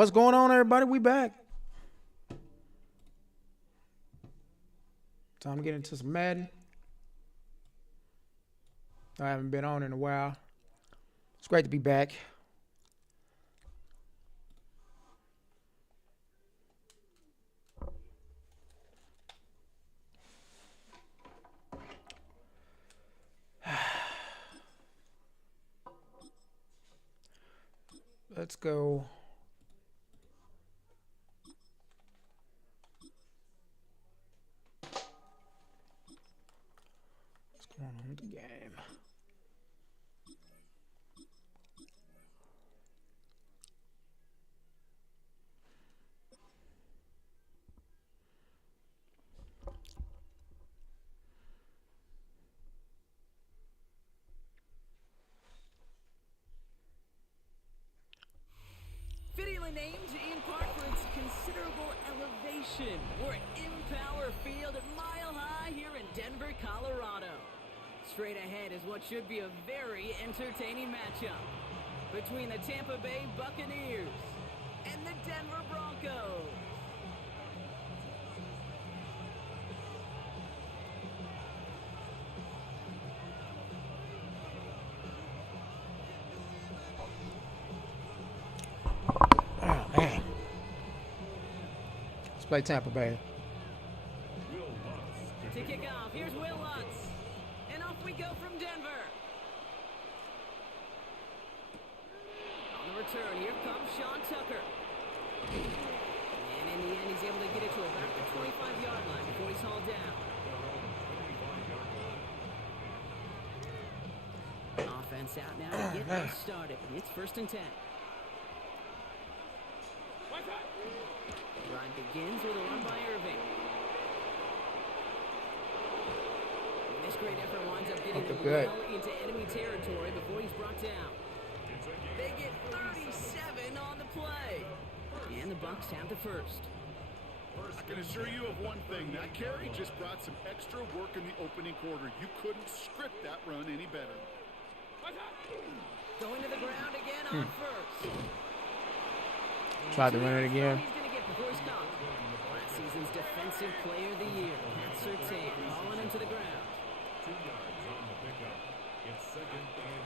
What's going on, everybody? We back. Time to get into some Madden. I haven't been on in a while. It's great to be back. Let's go. What's going on with the game? Fittingly named in part for its considerable elevation. We're in Power Field at Mile High here in Denver, Colorado. Straight ahead is what should be a very entertaining matchup between the Tampa Bay Buccaneers and the Denver Broncos. Play Tampa Bay. To kick off, here's Will Lutz. And off we go from Denver. On the return, here comes Sean Tucker. And in the end, he's able to get it to about the 25-yard line before he's hauled down. Offense out now to get us started. It's 1st and 10. Run begins with a run by Irving. This great effort winds up getting them well into enemy territory before he's brought down. They get 37 on the play. And the Bucs have the first. I can assure you of one thing. That carry just brought some extra work in the opening quarter. You couldn't script that run any better. Going to the ground again on first. Tried to run it again. Last season's Defensive Player of the Year, Pat Surtain, hauling him to the ground.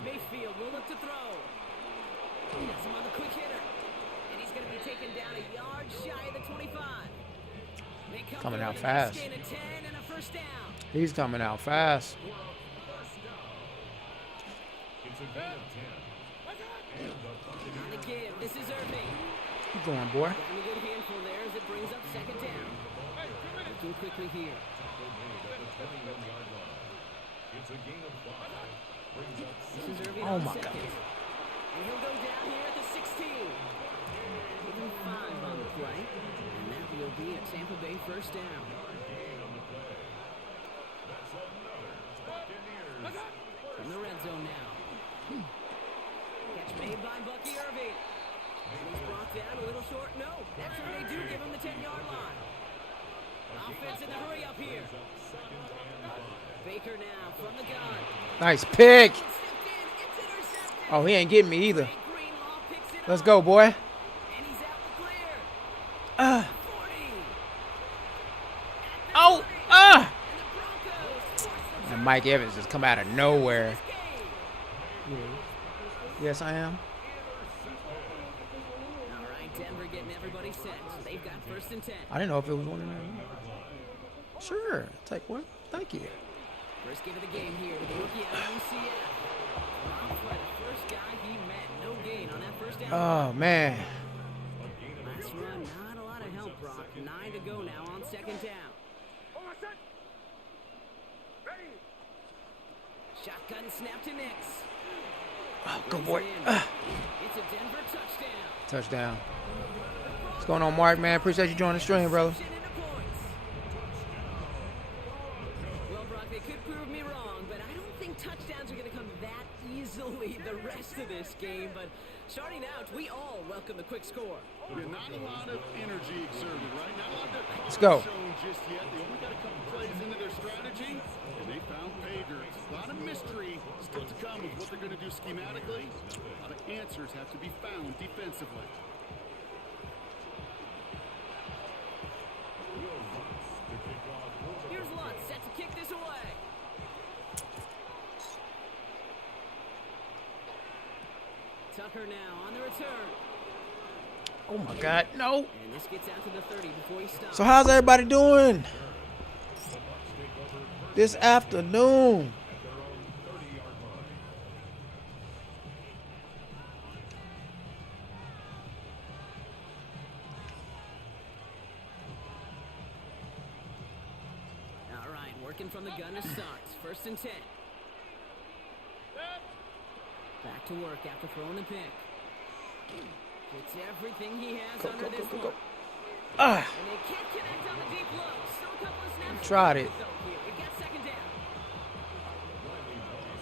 Mayfield will look to throw. He has him on the quick hitter. And he's going to be taken down a yard shy of the 25. Coming out fast. He's coming out fast. On the give, this is Irving. Keep going, boy. A good handful there as it brings up 2nd down. Looking quickly here. This is Irving on my 2nd. God. And he'll go down here at the 16. Even 5 on the play. And that will be a Tampa Bay 1st down. From the red zone now. Catch made by Bucky Irving. And he's brought down a little short. No, that's where they do give him the 10-yard line. Offense in the hurry up here. Baker now from the gun. Nice pick. Oh, he ain't getting me either. Let's go, boy. And he's out the clear. Oh, and Mike Evans just come out of nowhere. Yes, I am. All right, Denver getting everybody set. So they've got 1st and 10. I didn't know if it was one of them. Sure, take one. Thank you. First give of the game here with the rookie out of UCF. The first guy he met. No gain on that 1st down. Oh, man. Last run, not a lot of help, Brock. 9 to go now on 2nd down. Shotgun snap to Nix. Oh, good boy. It's a Denver touchdown. Touchdown. What's going on, Mark, man? Appreciate you joining the stream, brother. Well, Brock, they could prove me wrong, but I don't think touchdowns are going to come that easily the rest of this game. But starting out, we all welcome the quick score. Yeah, not a lot of energy exerted, right? Not a lot of Let's go. shown just yet. They only got a couple plays into their strategy, and they found pay dirt. A lot of mystery still to come with what they're going to do schematically. A lot of answers have to be found defensively. Tucker now on the return. Oh my God, no. And this gets out to the 30 before he stops. So how's everybody doing this afternoon? All right, working from the gun to start. 1st and 10. Back to work after throwing the pick. It's everything he has under this one. Ah, And they can't connect on the deep low. Still a couple of snaps. tried it. We got 2nd down.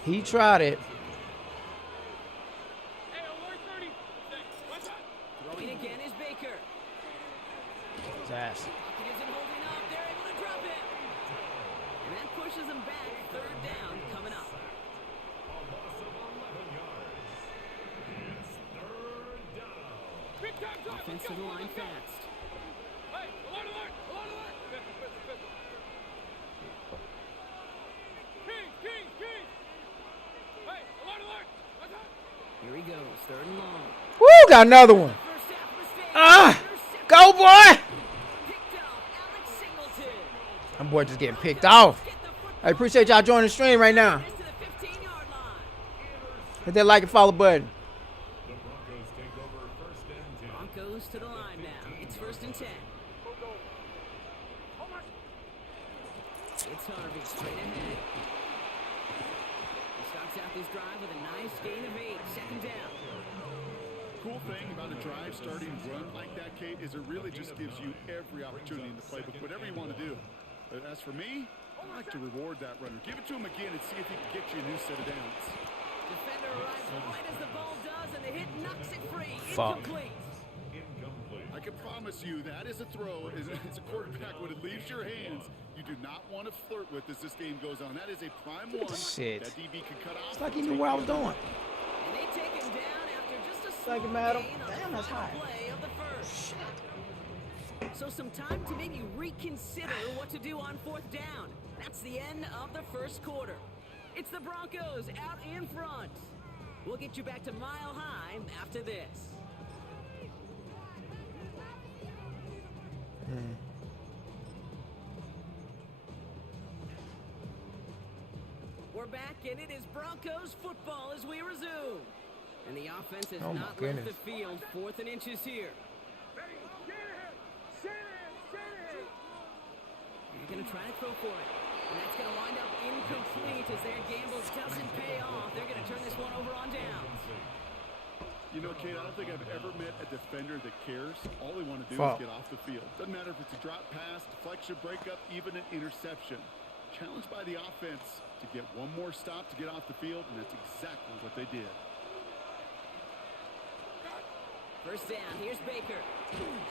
He tried it. Throwing again is Baker. His ass. Pocket isn't holding up. They're able to drop it. And that pushes them back. 3rd down coming up. Offense to the line fast. Here he goes. 3rd and long. Woo, got another one. First half mistake. Ah, go boy. Picked off Alex Singleton. That boy just getting picked off. Get the football I appreciate y'all joining the stream right now. to the 15-yard line. Hit that like and follow button. Broncos to the line now. It's 1st and 10. It's Harvey straight ahead. He starts out this drive with a nice gain of 8. 2nd down. Cool thing about a drive starting run like that, Kate, is it really just gives you every opportunity in the playbook, whatever you want to do. But as for me, I like to reward that runner. Give it to him again and see if he can get you a new set of downs. Defender arrives right as the ball does, and the hit knocks it free. Fuck. Incomplete. I can promise you that is a throw. As a quarterback, when it leaves your hands, you do not want to flirt with as this game goes on. That is a prime one. Shit. That DB can cut off. It's like he knew where I was going. And they take him down after just a Like small it, madam. gain on Damn, the that's final high. play of the first. So some time to maybe reconsider what to do on 4th down. That's the end of the first quarter. It's the Broncos out in front. We'll get you back to Mile High after this. We're back, and it is Broncos football as we resume. And the offense has Oh, my not left goodness. the field. 4th and inches here. They're going to try to throw for it. And that's going to wind up incomplete as their gamble doesn't pay off. They're going to turn this one over on downs. You know, Kate, I don't think I've ever met a defender that cares. All they want to do Fuck. is get off the field. Doesn't matter if it's a drop pass, deflection, breakup, even an interception. Challenged by the offense to get one more stop to get off the field, and that's exactly what they did. 1st down. Here's Baker.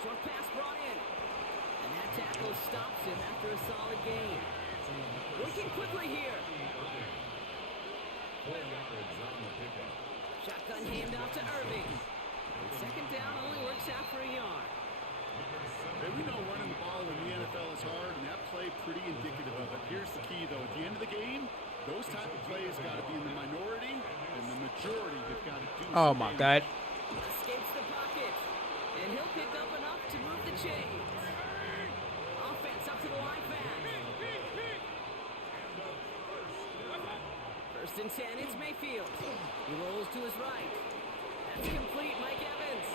Short pass brought in. And that tackle stops him after a solid gain. Working quickly here. Shotgun handoff to Irving. And 2nd down only works out for a yard. Hey, we know running the ball in the NFL is hard, and that play pretty indicative of it. Here's the key, though. At the end of the game, those type of plays got to be in the minority, and the majority have got to do Oh some my damage. God. Escapes the pocket. And he'll pick up enough to move the chains. Offense up to the line fast. 1st and 10, it's Mayfield. He rolls to his right. That's complete, Mike Evans.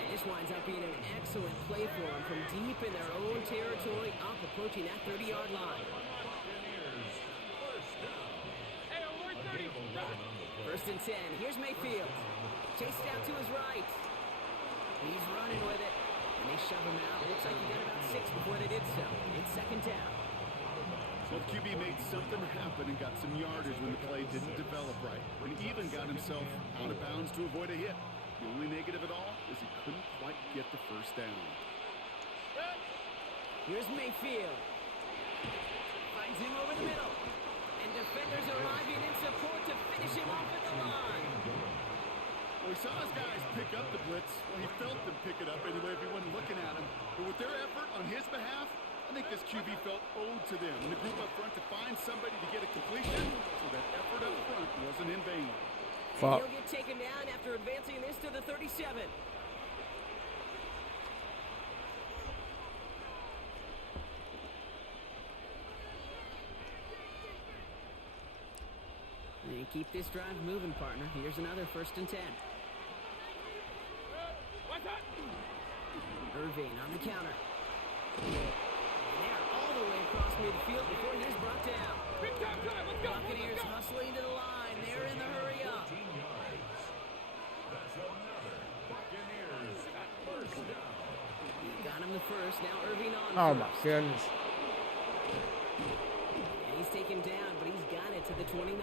And this winds up being an excellent play for him from deep in their own territory, up approaching that 30-yard line. 1st and 10, here's Mayfield. Chased out to his right. He's running with it. And they shove him out. Looks like he got about 6 before they did so. It's 2nd down. So the QB made something happen and got some yardage when the play didn't develop right. And even got himself out of bounds to avoid a hit. The only negative at all is he couldn't quite get the 1st down. Here's Mayfield. Finds him over the middle. And defenders arriving in support to finish him off at the line. Well, he saw his guys pick up the blitz. Well, he felt them pick it up anyway if he wasn't looking at him. But with their effort on his behalf, I think this QB felt owed to them. And the group up front to find somebody to get a completion, so that effort up front wasn't in vain. Fuck. He'll get taken down after advancing this to the 37. And keep this drive moving, partner. Here's another 1st and 10. Irving on the counter. And they're all the way across midfield before he is brought down. Buccaneers hustling to the line. They're in the hurry up. Got him the first. Now Irving on. Oh my goodness. And he's taken down, but he's got it to the 29.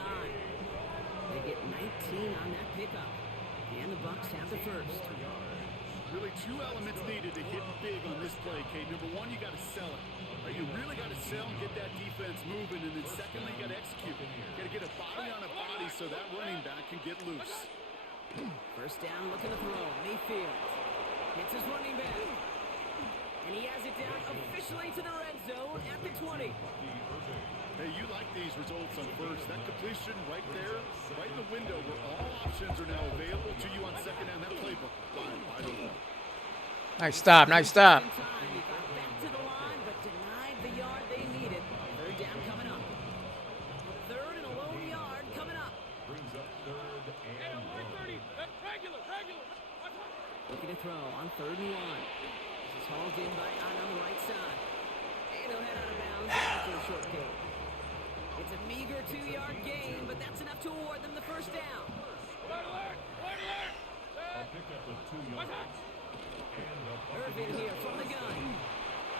They get 19 on that pickup. And the Bucs have the first. Really 2 elements needed to hit big on this play, Kate. Number 1, you got to sell it. Right? You really got to sell and get that defense moving. And then secondly, you got to execute. You got to get a body on a body so that running back can get loose. First down, looking to throw. Mayfield hits his running back. And he has it down officially to the red zone at the 20. Hey, you like these results on first. That completion right there, right in the window where all options are now available to you on second down. That playbook, wide open. Nice stop. Nice stop. He got back to the line, but denied the yard they needed. Third down coming up. 3rd and a lone yard coming up. Looking to throw on 3rd and 1. This is hauled in by on the right side. And he'll head out of bounds after a short kick. It's a meager 2-yard gain, but that's enough to award them the first down. Irvin here from the gun.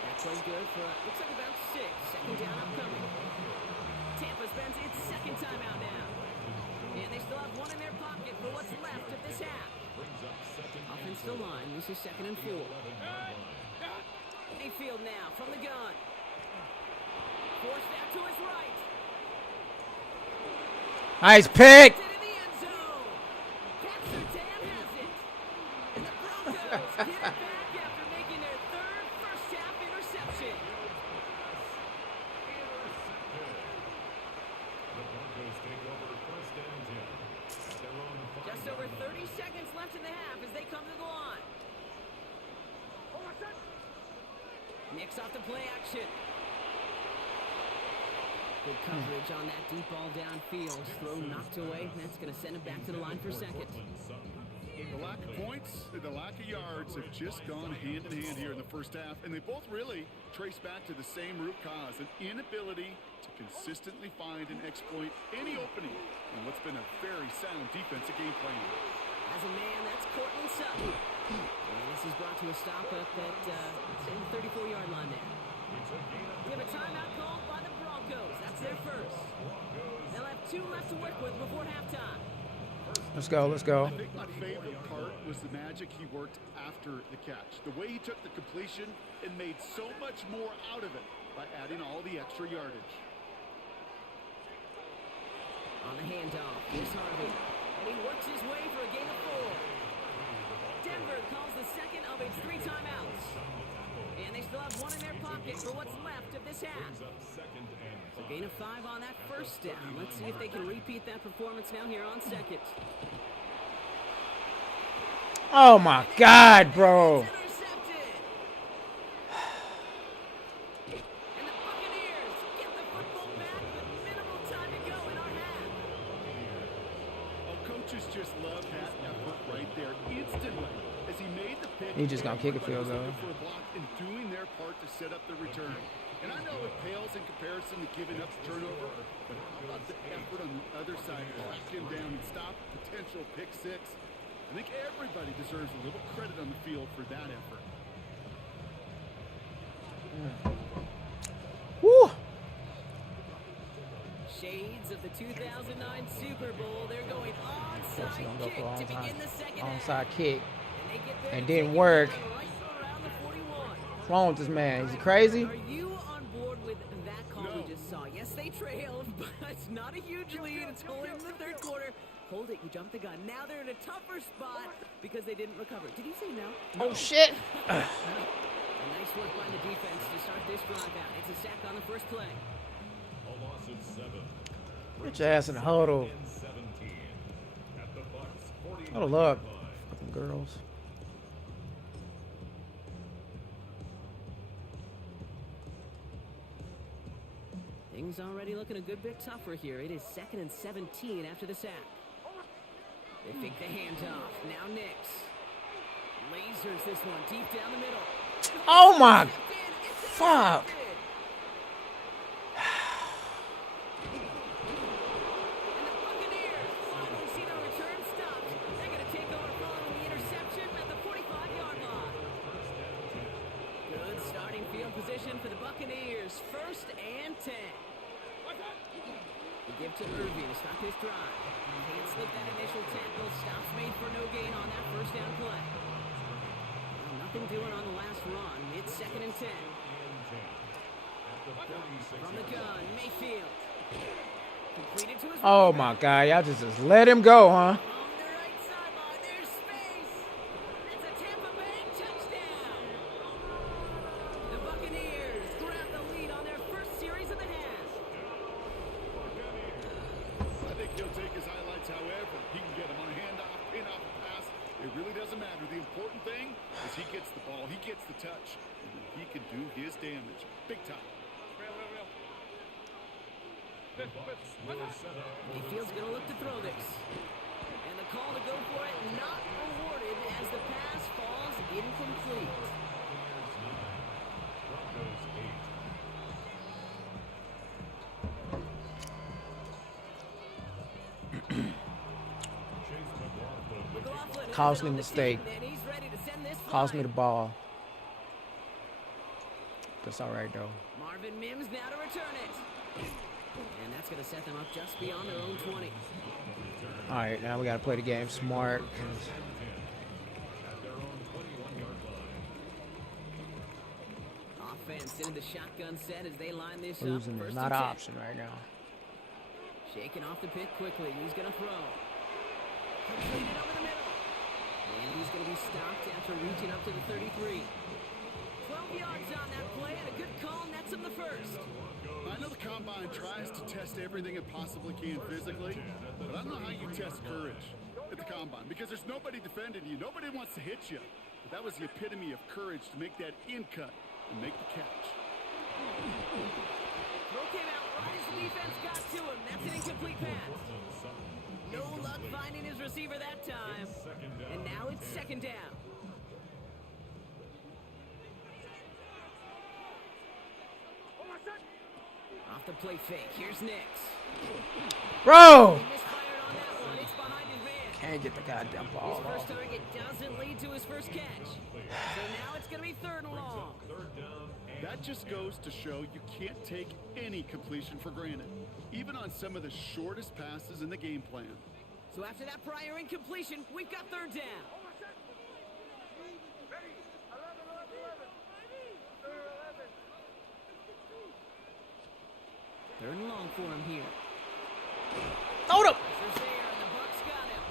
That play's good for, looks like about 6. Second down upcoming. Tampa spends its 2nd timeout now. And they still have 1 in their pocket for what's left of this half. Offense still line. This is 2nd and 4. Mayfield now from the gun. Forced out to his right. Nice pick. In the end zone. Pastor Dan has it. And the Broncos get it back after making their 3rd first-half interception. Just over 30 seconds left in the half as they come to the line. Nicks off the play action. Good coverage on that deep ball downfield. Throw knocked away. That's going to send him back to the line for 2nd. The lack of points and the lack of yards have just gone hand in hand here in the first half, and they both really trace back to the same root cause, an inability to consistently find and exploit any opening in what's been a very sound defensive game plan. As a man, that's Cortland Sutton. And this is brought to a stop up at the 34-yard line there. We have a timeout called by the Broncos. That's their first. They'll have 2 left to work with before halftime. Let's go. Let's go. I think my favorite part was the magic he worked after the catch. The way he took the completion and made so much more out of it by adding all the extra yardage. On the handoff, here's Harvey. And he works his way for a gain of 4. Denver calls the 2nd of its 3 timeouts. And they still have 1 in their pocket for what's left of this half. So gain of 5 on that first down. Let's see if they can repeat that performance now here on 2nd. Oh my God, bro. It's intercepted. And the Buccaneers get the football back with minimal time to go in our half. Oh, coaches just love that effort right there instantly. As he made the pick, He just gonna kick a field goal. for a block and doing their part to set up the return. And I know it pales in comparison to giving up the turnover, but how about the effort on the other side to track him down and stop potential pick 6? I think everybody deserves a little credit on the field for that effort. Woo. Shades of the 2009 Super Bowl. They're going Coach onside gonna go kick for to onside, begin the second half. onside kick. And they get there And to didn't take it work. down right around the 41. What's wrong with this man? Is he crazy? Are you on board with that call we just saw? Yes, they trailed, but it's not a huge lead. It's only in the 3rd quarter. Hold it, you jumped the gun. Now they're in a tougher spot because they didn't recover. Did he say no? Oh shit. A nice work by the defense to start this drive out. It's a sack on the first play. Get your ass in the huddle. Oh, look. Fucking girls. Things already looking a good bit tougher here. It is 2nd and 17 after the sack. They fake the handoff. Now Nix. Lasers this one deep down the middle. Oh, my. Fuck. And the Buccaneers finally see their return stopped. They're going to take over following the interception at the 45-yard line. Good starting field position for the Buccaneers. 1st and 10. They give to Irving to stop his drive. Can't slip that initial tackle. Stops made for no gain on that 1st down play. Well, nothing doing on the last run. It's 2nd and 10. From the gun, Mayfield. Completed to his Oh, my God. Y'all just let him go, huh? on the right sideline. There's space. It's a Tampa Bay touchdown. The Buccaneers grab the lead on their first series of the half. I think he'll take his highlights however he can get them on a handoff, pin-off, pass. It really doesn't matter. The important thing is he gets the ball, he gets the touch, and he can do his damage. Big time. Mayfield's going to look to throw this. And the call to go for it not rewarded as the pass falls incomplete. McLaughlin Caused has it me on a the mistake. 10, and he's ready to send this Cost me flying. the ball. That's all right, though. Marvin Mims now to return it. And that's going to set them up just beyond their own 20. All right, now we got to play the game smart. 'Cause Offense into the shotgun set as they line this up. losing is 1st not and an 10. option right now. Shaking off the pick quickly. He's going to throw. Completed over the middle. And he's going to be stopped after reaching up to the 33. 12 yards on that play and a good call nets him the 1st. I know the combine tries to test everything it possibly can physically, but I don't know how you test courage at the combine because there's nobody defending you. Nobody wants to hit you. But that was the epitome of courage to make that in cut and make the catch. Throw came out right as the defense got to him. That's an incomplete pass. No luck finding his receiver that time. And now it's 2nd down. Off the play fake. Here's Nix. Bro! He misfired on that one. It's behind his man. Can't get the goddamn His ball first off. target doesn't lead to his first catch. So now it's going to be 3rd and long. That just goes to show you can't take any completion for granted, even on some of the shortest passes in the game plan. So after that prior incompletion, we've got 3rd down. Third and long for him here. Hold up! Pressure's there, and the Bucs got him.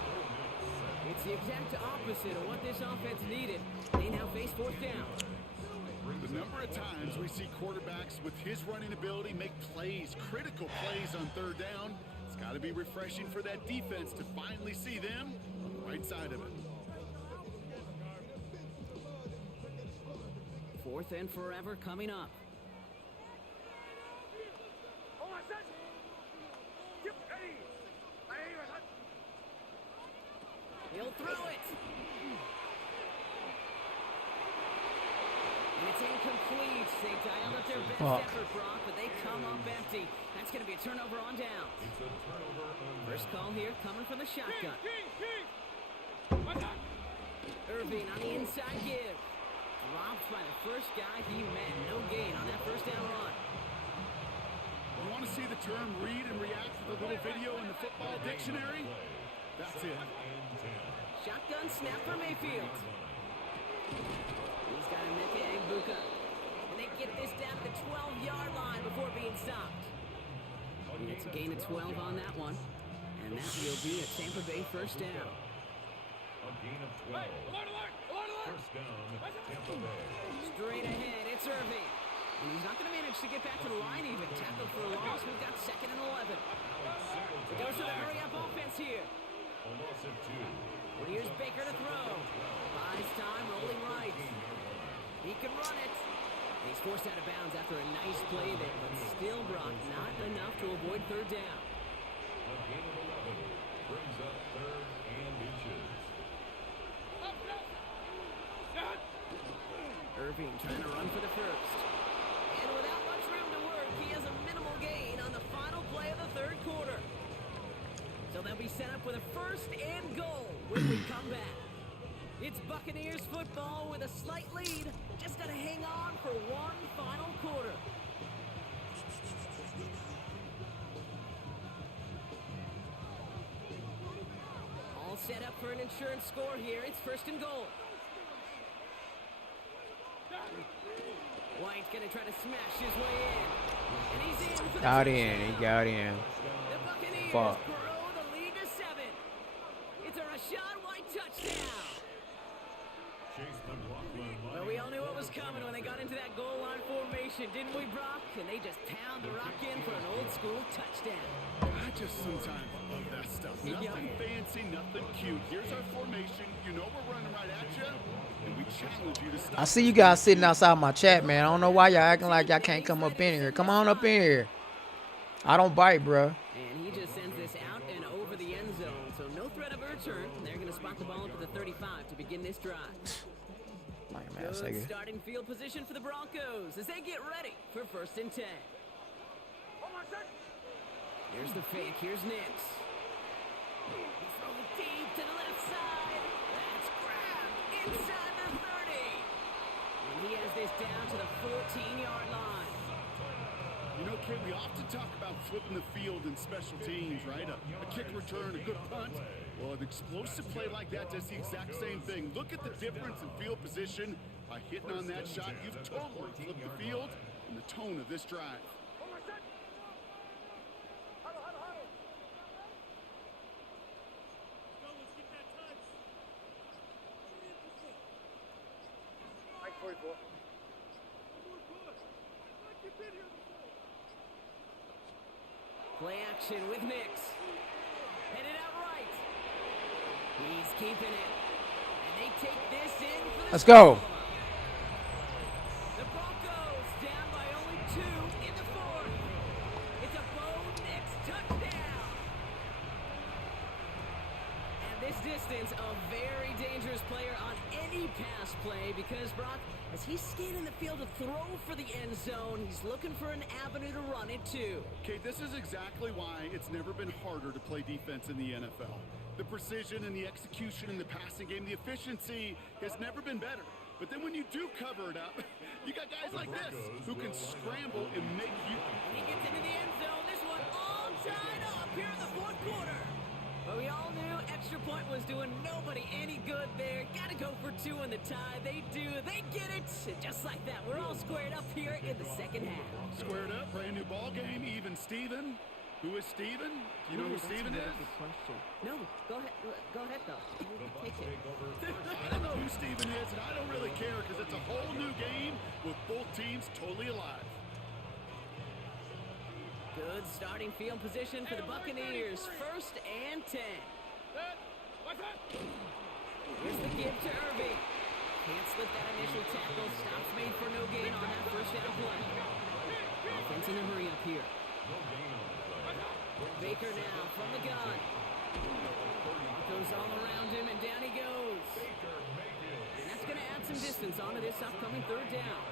It's the exact opposite of what this offense needed. They now face 4th down. The number of times we see quarterbacks with his running ability make plays, critical plays on 3rd down, it's got to be refreshing for that defense to finally see them on the right side of it. 4th and forever coming up. He'll throw it. And it's incomplete. They dialed up their best effort, Brock, but they come up empty. That's going to be a turnover on down. First call here coming from the shotgun. Irving on the inside give. Dropped by the first guy he met. No gain on that 1st down run. You want to see the term read and react to the little video in the football dictionary? That's it. Shotgun snap for Mayfield. He's got Emeka Egbuka. And they get this down to the 12-yard line before being stopped. And it's a gain of 12 on that one. And that will be a Tampa Bay 1st down. A gain of 12. First down, Tampa Bay. Straight ahead, it's Irving. And he's not going to manage to get back to the line even. Tackled for a loss. We've got 2nd and 11. It goes to the hurry-up offense here. A loss of 2. Here's Baker to throw. Buys time, rolling right. He can run it. He's forced out of bounds after a nice play there, but still, Brock, not enough to avoid third down. A gain of 11 brings up 3rd and inches. Irving trying to run for the first. And without much room to work, he has a minimal gain on the final play of the third quarter. So they'll be set up with a first and goal when we come back. It's Buccaneers football with a slight lead. Just got to hang on for one final quarter. All set up for an insurance score here. It's first and goal. White's going to try to smash his way in. And he's in for the Got touchdown. in. He got in. The Buccaneers Fuck. grow the lead to 7. It's a Rashad White touchdown. Chase McLaughlin. Well, we all knew what was coming when they got into that goal line formation, didn't we, Brock? And they just pound the rock in for an old school touchdown. I just sometimes love that stuff. Nothing fancy, nothing cute. Here's our formation. You know we're running right at you, and we challenge you to stop. I see you guys sitting outside my chat, man. I don't know why y'all acting like y'all can't come up in here. Come on up in here. I don't bite, bro. And he just sends this out and over the end zone, so no threat of a return. They're going to spot the ball up at the 35 to begin this drive. Man, Good starting field position for the Broncos as they get ready for first and 10. Here's the fake. Here's Nix. He's throwing deep to the left side. That's grabbed inside the 30. And he has this down to the 14-yard line. You know, Kate, we often talk about flipping the field in special teams, right? A kick return, a good punt. Well, an explosive play like that does the exact same thing. Look at the difference in field position. By hitting on that shot, you've totally flipped the field and the tone of this drive. Play action with Nix. Headed out right. He's keeping it. And they take this in for the Let's go. score. The Broncos down by only 2 in the fourth. It's a Bo Nix touchdown. And this distance, a very dangerous player on any pass play because, Brock, as he's scanning the field to throw for the end zone, he's looking for an avenue to run it to. Kate, this is exactly why it's never been harder to play defense in the NFL. The precision and the execution in the passing game, the efficiency has never been better. But then when you do cover it up, you got guys like this who can scramble and make you. And he gets into the end zone. This one all tied up here in the fourth quarter. But we all knew extra point was doing nobody any good there. Got to go for 2 in the tie. They do. They get it. And just like that, we're all squared up here in the second half. Squared up, brand new ball game, even Steven. Who is Steven? Do you know who Steven is? No, go ahead. Go ahead, though. Take it. I don't know who Steven is, and I don't really care because it's a whole new game with both teams totally alive. Good starting field position for the Buccaneers. First and 10. Here's the give to Irving. Can't slip that initial tackle. Stops made for no gain on that first down play. Offense in a hurry up here. Baker now from the gun. Goes all around him, and down he goes. And that's going to add some distance onto this upcoming third down.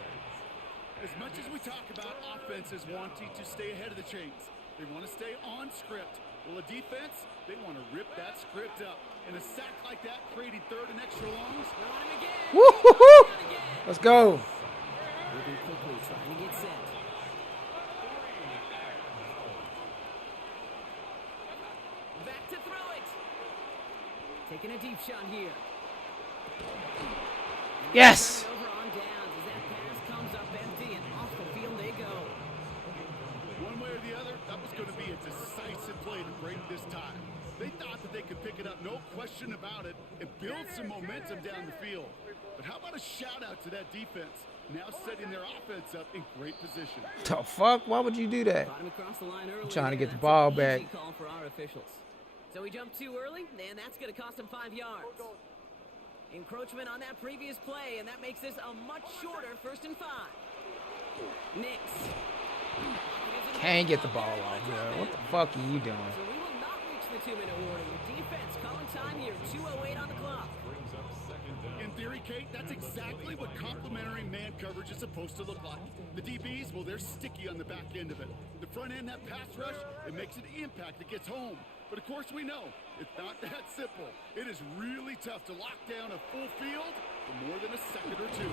As much as we talk about offenses wanting to stay ahead of the chains, they want to stay on script. Well, a defense, they want to rip that script up. And a sack like that, creating third and extra longs. Woo-hoo-hoo. Let's go. Moving quickly, trying to get set. Back to throw it. Taking a deep shot here. Yes. Turn it over on downs as that pass comes up empty and off the field they go. One way or the other, that was going to be a decisive play to break this tie. They thought that they could pick it up, no question about it, and build some momentum down the field. But how about a shout-out to that defense, now setting their offense up in great position. The fuck? Why would you do that? Brought him across the line early Trying to get the there. ball That's an back. easy call for our officials. So he jumped too early, and that's going to cost him 5 yards. Encroachment on that previous play, and that makes this a much shorter 1st and 5. Knicks. Can't get the ball off, bro. What the fuck are you doing? So we will not reach the 2-minute warning. The defense calling time here. 2:08 on the clock. In theory, Kate, that's exactly what complementary man coverage is supposed to look like. The DBs, well, they're sticky on the back end of it. The front end, that pass rush, it makes an impact that gets home. But of course we know, it's not that simple. It is really tough to lock down a full field for more than a second or two.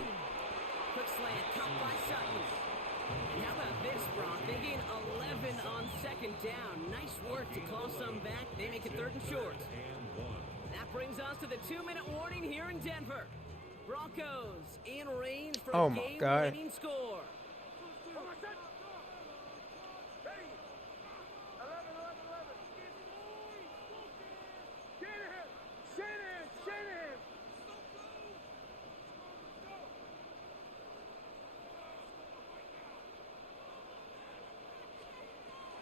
Quick slant, caught by Sutton. And how about this, Brock? They gain 11 on 2nd down. Nice work to claw some back. They make it 3rd and short. That brings us to the 2-minute warning here in Denver. Broncos in range for a game-winning score.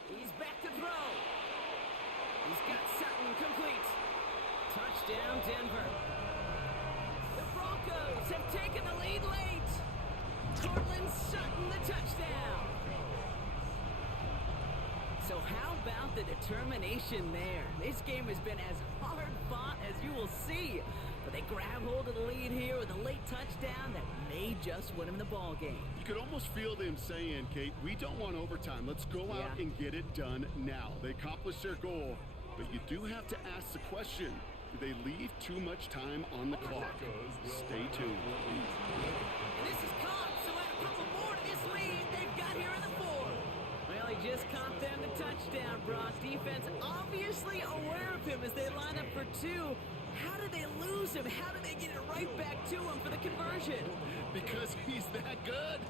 He's back to throw. He's got Sutton complete. Touchdown, Denver. The Broncos have taken the lead late. Cortland Sutton, the touchdown. So how about the determination there? This game has been as hard fought as you will see. But they grab hold of the lead here with a late touchdown that may just win them the ball game. You could almost feel them saying, Kate, we don't want overtime. Let's go out and get it done now. They accomplished their goal, but you do have to ask the question, do they leave too much time on the clock? Stay tuned. And this is caught, so add a couple more to this lead they've got here in the 4th. Well, he just caught them the touchdown, Brock. Defense obviously aware of him as they line up for 2. How did they lose him? How did they get it right back to him for the conversion? Because he's that good.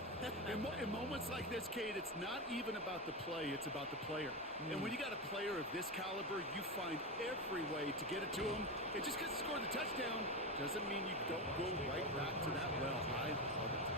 In moments like this, Kate, it's not even about the play, it's about the player. And when you got a player of this caliber, you find every way to get it to him. And just because he scored the touchdown doesn't mean you don't go right back to that well. I love it.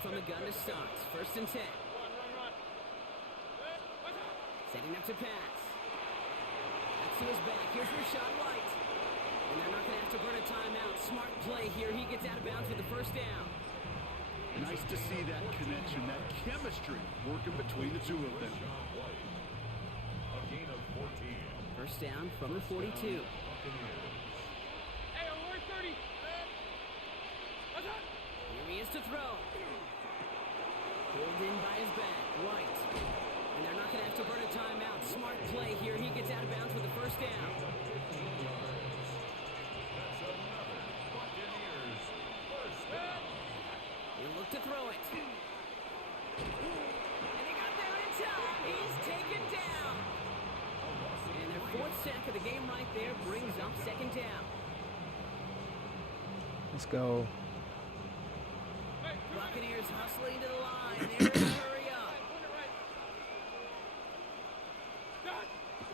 From the gun to start. 1st and 10. Setting up to pass. That's to his back. Here's Rachaad White. And they're not going to have to burn a timeout. Smart play here. He gets out of bounds with the 1st down. Nice to see that connection, that chemistry working between the two of them. A gain of 14. 1st down from the 42. Hey, we're 30. Here he is to throw. Pulled in by his back, White. And they're not going to have to burn a timeout. Smart play here. He gets out of bounds with the 1st down. He'll look to throw it. And he got there in time. He's taken down. And their 4th sack of the game right there brings up 2nd down. Let's go. Buccaneers hustling to the line. They're in a hurry up.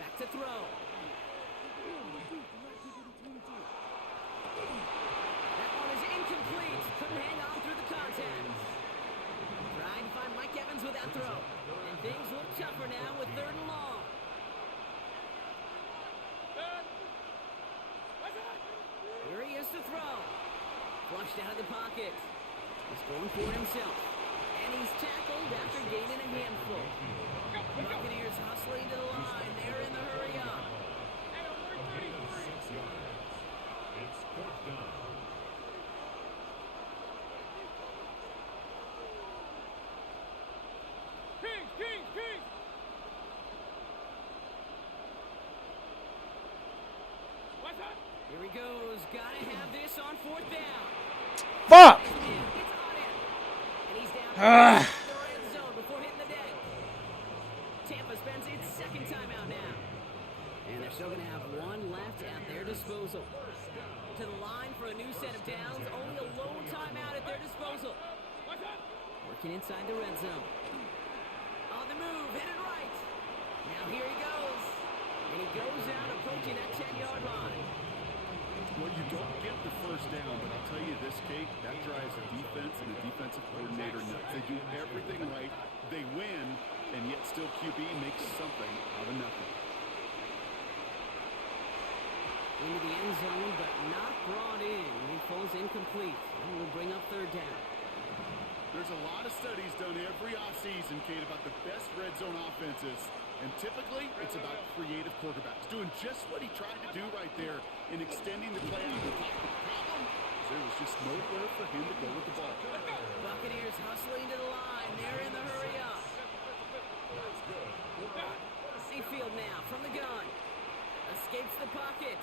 Back to throw. That one is incomplete. Couldn't hang on through the contact. Trying to find Mike Evans with that throw. And things look tougher now with 3rd and long. Here he is to throw. Flushed out of the pocket. He's going for it himself. And he's tackled after gaining a handful. Buccaneers hustling to the line. They're in the hurry up. It's 4th down. King! What's up? Here he goes. Gotta have this on 4th down. Fuck! It's on him. And he's down in Ah. the red zone before hitting the deck. Tampa spends its 2nd timeout now. And they're still going to have one left at their disposal. To the line for a new set of downs. Only a lone timeout at their disposal. Working inside the red zone. On the move, headed right. Now here he goes. And he he goes out approaching that 10-yard line. Well, you don't get the first down, but I'll tell you this, Kate, that drives a defense and a defensive coordinator nuts. They do everything right. They win, and yet still QB makes something out of nothing. Into the end zone, but not brought in. He falls incomplete. And will bring up third down. There's a lot of studies done every offseason, Kate, about the best red zone offenses. And typically, it's about creative quarterbacks doing just what he tried to do right there in extending the play out of the pocket. The problem is there was just nowhere for him to go with the ball. Buccaneers hustling to the line. They're in the hurry up. Seafield now from the gun. Escapes the pocket.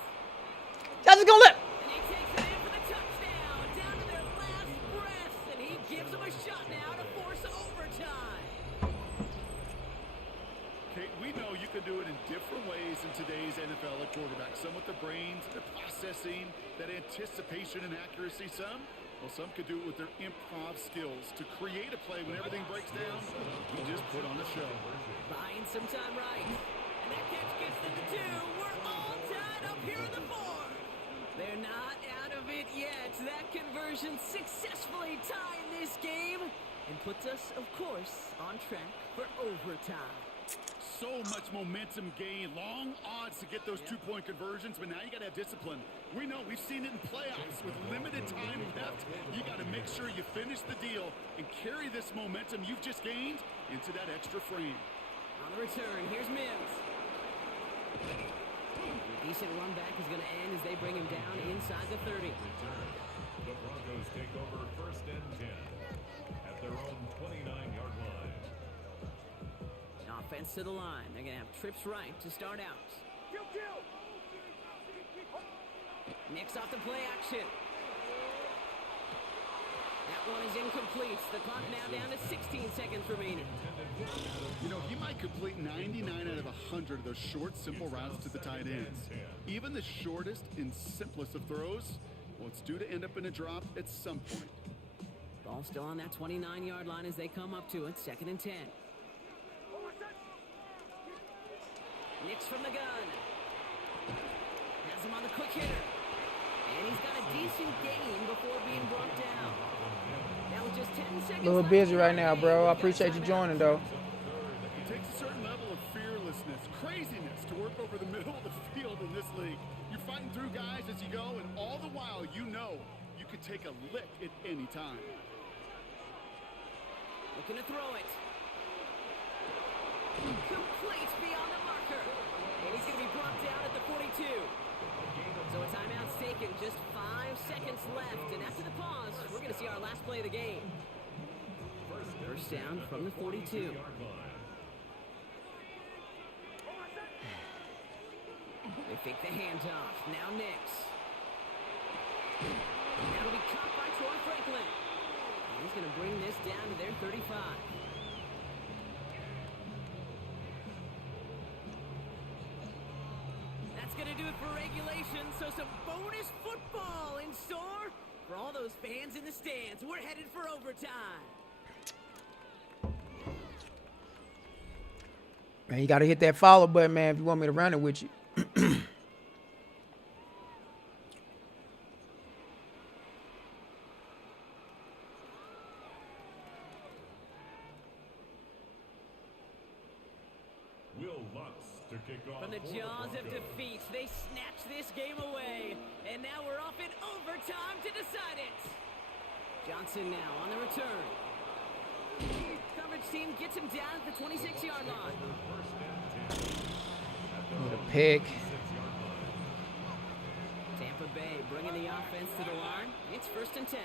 Y'all just gonna let. And he takes it in for the touchdown. Down to their last breaths. And he gives them a shot now to force overtime. Kate, we know you can do it in different ways in today's NFL at quarterback. Some with the brains, the processing, that anticipation and accuracy. Some could do it with their improv skills to create a play when everything breaks down. He just put on a show. Buying some time right. And that catch gets them to 2. We're all tied up here in the 4th. They're not out of it yet. That conversion successfully tying this game and puts us, of course, on track for overtime. So much momentum gain, long odds to get those 2-point conversions, but now you got to have discipline. We know, we've seen it in playoffs with limited time left. You got to make sure you finish the deal and carry this momentum you've just gained into that extra frame. On the return, here's Mims. A decent run back is going to end as they bring him down inside the 30. The Broncos take over 1st and 10 at their own 29-yard line. Offense to the line. They're going to have trips right to start out. Nix off the play action. That one is incomplete. The clock now down to 16 seconds remaining. You know, he might complete 99 out of 100 of those short, simple routes to the tight ends. Even the shortest and simplest of throws, well, it's due to end up in a drop at some point. Ball still on that 29-yard line as they come up to it. 2nd and 10. Nix from the gun. Has him on the quick hitter. And he's got a decent gain before being brought down. That was just 10 seconds. A little busy right now, bro. I appreciate you joining, though. It takes a certain level of fearlessness, craziness to work over the middle of the field in this league. You're fighting through guys as you go, and all the while you know you could take a lick at any time. Looking to throw it. Complete beyond the marker. And he's going to be brought down at the 42. So a timeout's taken. Just 5 seconds left. And after the pause, we're going to see our last play of the game. First down from the 42. They fake the handoff. Now Nix. That'll be caught by Troy Franklin. And he's going to bring this down to their 35. That's going to do it for regulation. So some bonus football in store for all those fans in the stands. We're headed for overtime. Man, you got to hit that follow button, man, if you want me to run it with you. From the jaws of defeat, they snatch this game away. And now we're off in overtime to decide it. Johnson now on the return. Coverage team gets him down at the 26-yard line. With a pick. Tampa Bay bringing the offense to the line. It's 1st and 10.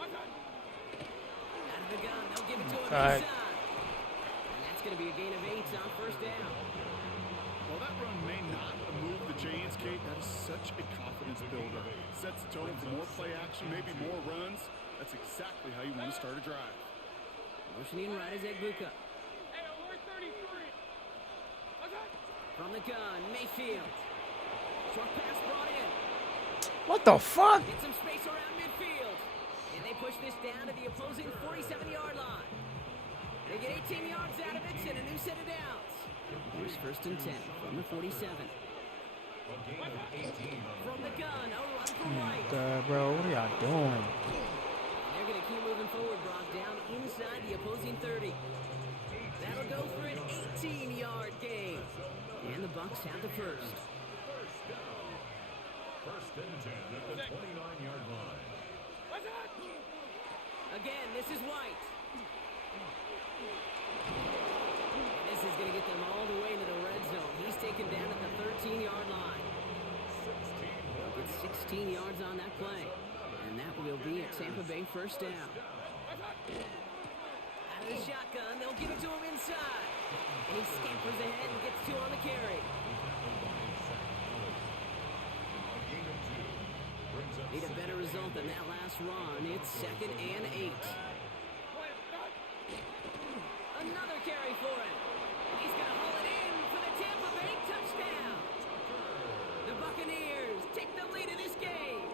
Out of the gun, they'll give it to him inside. And that's going to be a gain of 8 on 1st down. Well, that run may not move the chains, Kate. That is such a confidence builder. Sets the tone for more play action, maybe more runs. That's exactly how you want to start a drive. Motioning right is Egbuka. From the gun, Mayfield. Short pass brought in. What the fuck? Get some space around midfield. And they push this down to the opposing 47-yard line. They get 18 yards out of it and a new set of downs. Here's first and 10 from the 47. From the gun, a run for right. God, bro, what are y'all doing? They're going to keep moving forward, Brock, down inside the opposing 30. That'll go for an 18-yard gain. And the Bucs have the first. First and 10 at the 29-yard line. Again, this is White. And this is going to get them all the way into the red zone. He's taken down at the 13-yard line. They'll get 16 yards on that play. And that will be a Tampa Bay first down. Out of the shotgun, they'll give it to him inside. And he scampers ahead and gets two on the carry. Need a better result than that last run. It's 2nd and 8. Another carry for him. He's going to haul it in for the Tampa Bay touchdown. The Buccaneers take the lead in this game.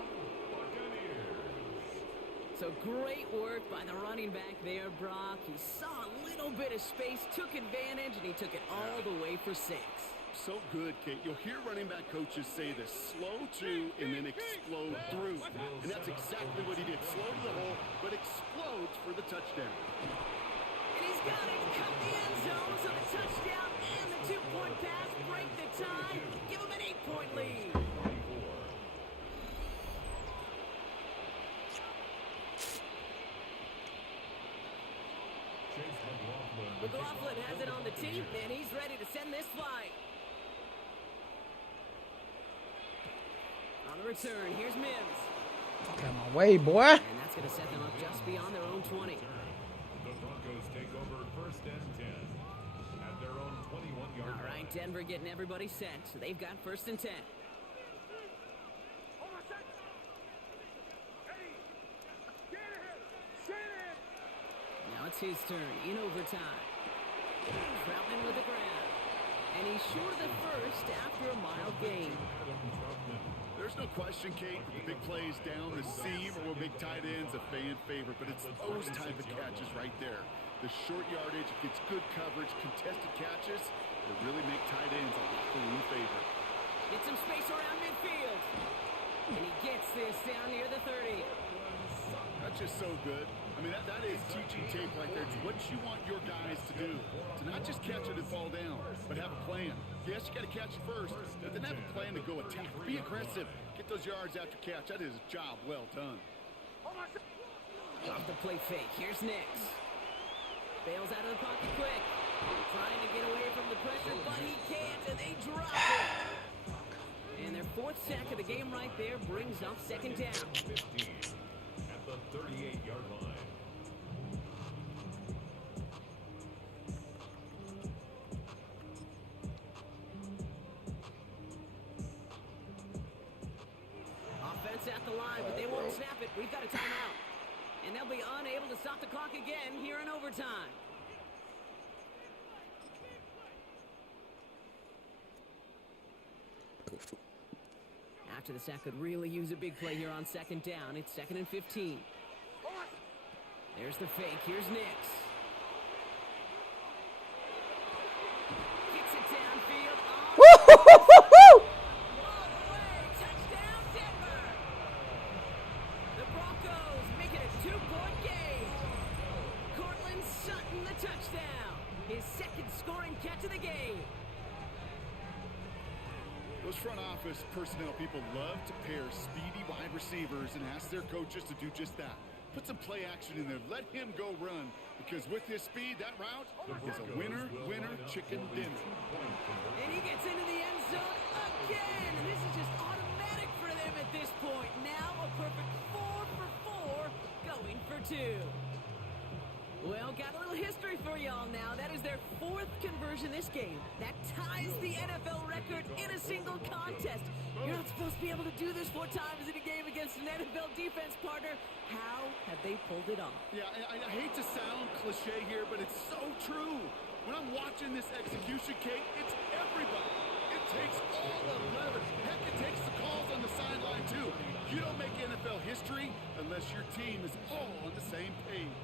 So great work by the running back there, Brock. He saw a little bit of space, took advantage, and he took it all the way for 6. So good, Kate. You'll hear running back coaches say this: slow to and then explode through. And that's exactly what he did. Slow to the hole, but explodes for the touchdown. And he's got it. Cut the end zone. So the touchdown and the 2-point pass break the tie. Give him an 8-point lead. McLaughlin has it on the tee, and he's ready to send this flight. On the return, here's Mims. Get my way, boy. And that's going to set them up just beyond their own 20. The Broncos take over first and 10 at their own 21-yard line. All right, Denver getting everybody set. So they've got first and 10. Now it's his turn in overtime. Troutman with the grab. And he's short of the first after a mile gain. There's no question, Kate, the big plays down the seam or big tight ends, a fan favorite, but it's those type of catches right there. The short yardage, gets good coverage, contested catches that really make tight ends a locker room favorite. Get some space around midfield. And he gets this down near the 30. That's just so good. I mean, that is teaching tape right there. It's what you want your guys to do. To not just catch it and fall down, but have a plan. Yes, you got to catch it first, but then have a plan to go attack. Be aggressive. Get those yards after catch. That is a job well done. Off the play fake. Here's Nix. Bails out of the pocket quick. Trying to get away from the pressure, but he can't, and they drop it. And their 4th sack of the game right there brings up second down. 15 at the 38-yard line. Offense at the line, but they won't snap it. We've got a timeout. And they'll be unable to stop the clock again here in overtime. After the sack could really use a big play here on second down. It's 2nd and 15. There's the fake. Here's Nix. Kicks it downfield. Woo-hoo-hoo-hoo-hoo! All the way. Touchdown, Denver. The Broncos make it a 2-point game. Cortland Sutton, the touchdown. His 2nd scoring catch of the game. Those front office personnel people love to pair speedy wide receivers and ask their coaches to do just that. Put some play action in there. Let him go run, because with his speed, that route is a winner, chicken dinner. And he gets into the end zone again. And this is just automatic for them at this point. Now a perfect 4 for 4, going for 2. Well, got a little history for y'all now. That is their 4th conversion this game. That ties the NFL record in a single contest. You're not supposed to be able to do this 4 times in a game against an NFL defense partner. How have they pulled it off? Yeah, I hate to sound cliche here, but it's so true. When I'm watching this execution, Kate, it's everybody. It takes all 11. Heck, it takes the calls on the sideline, too. You don't make NFL history unless your team is all on the same page.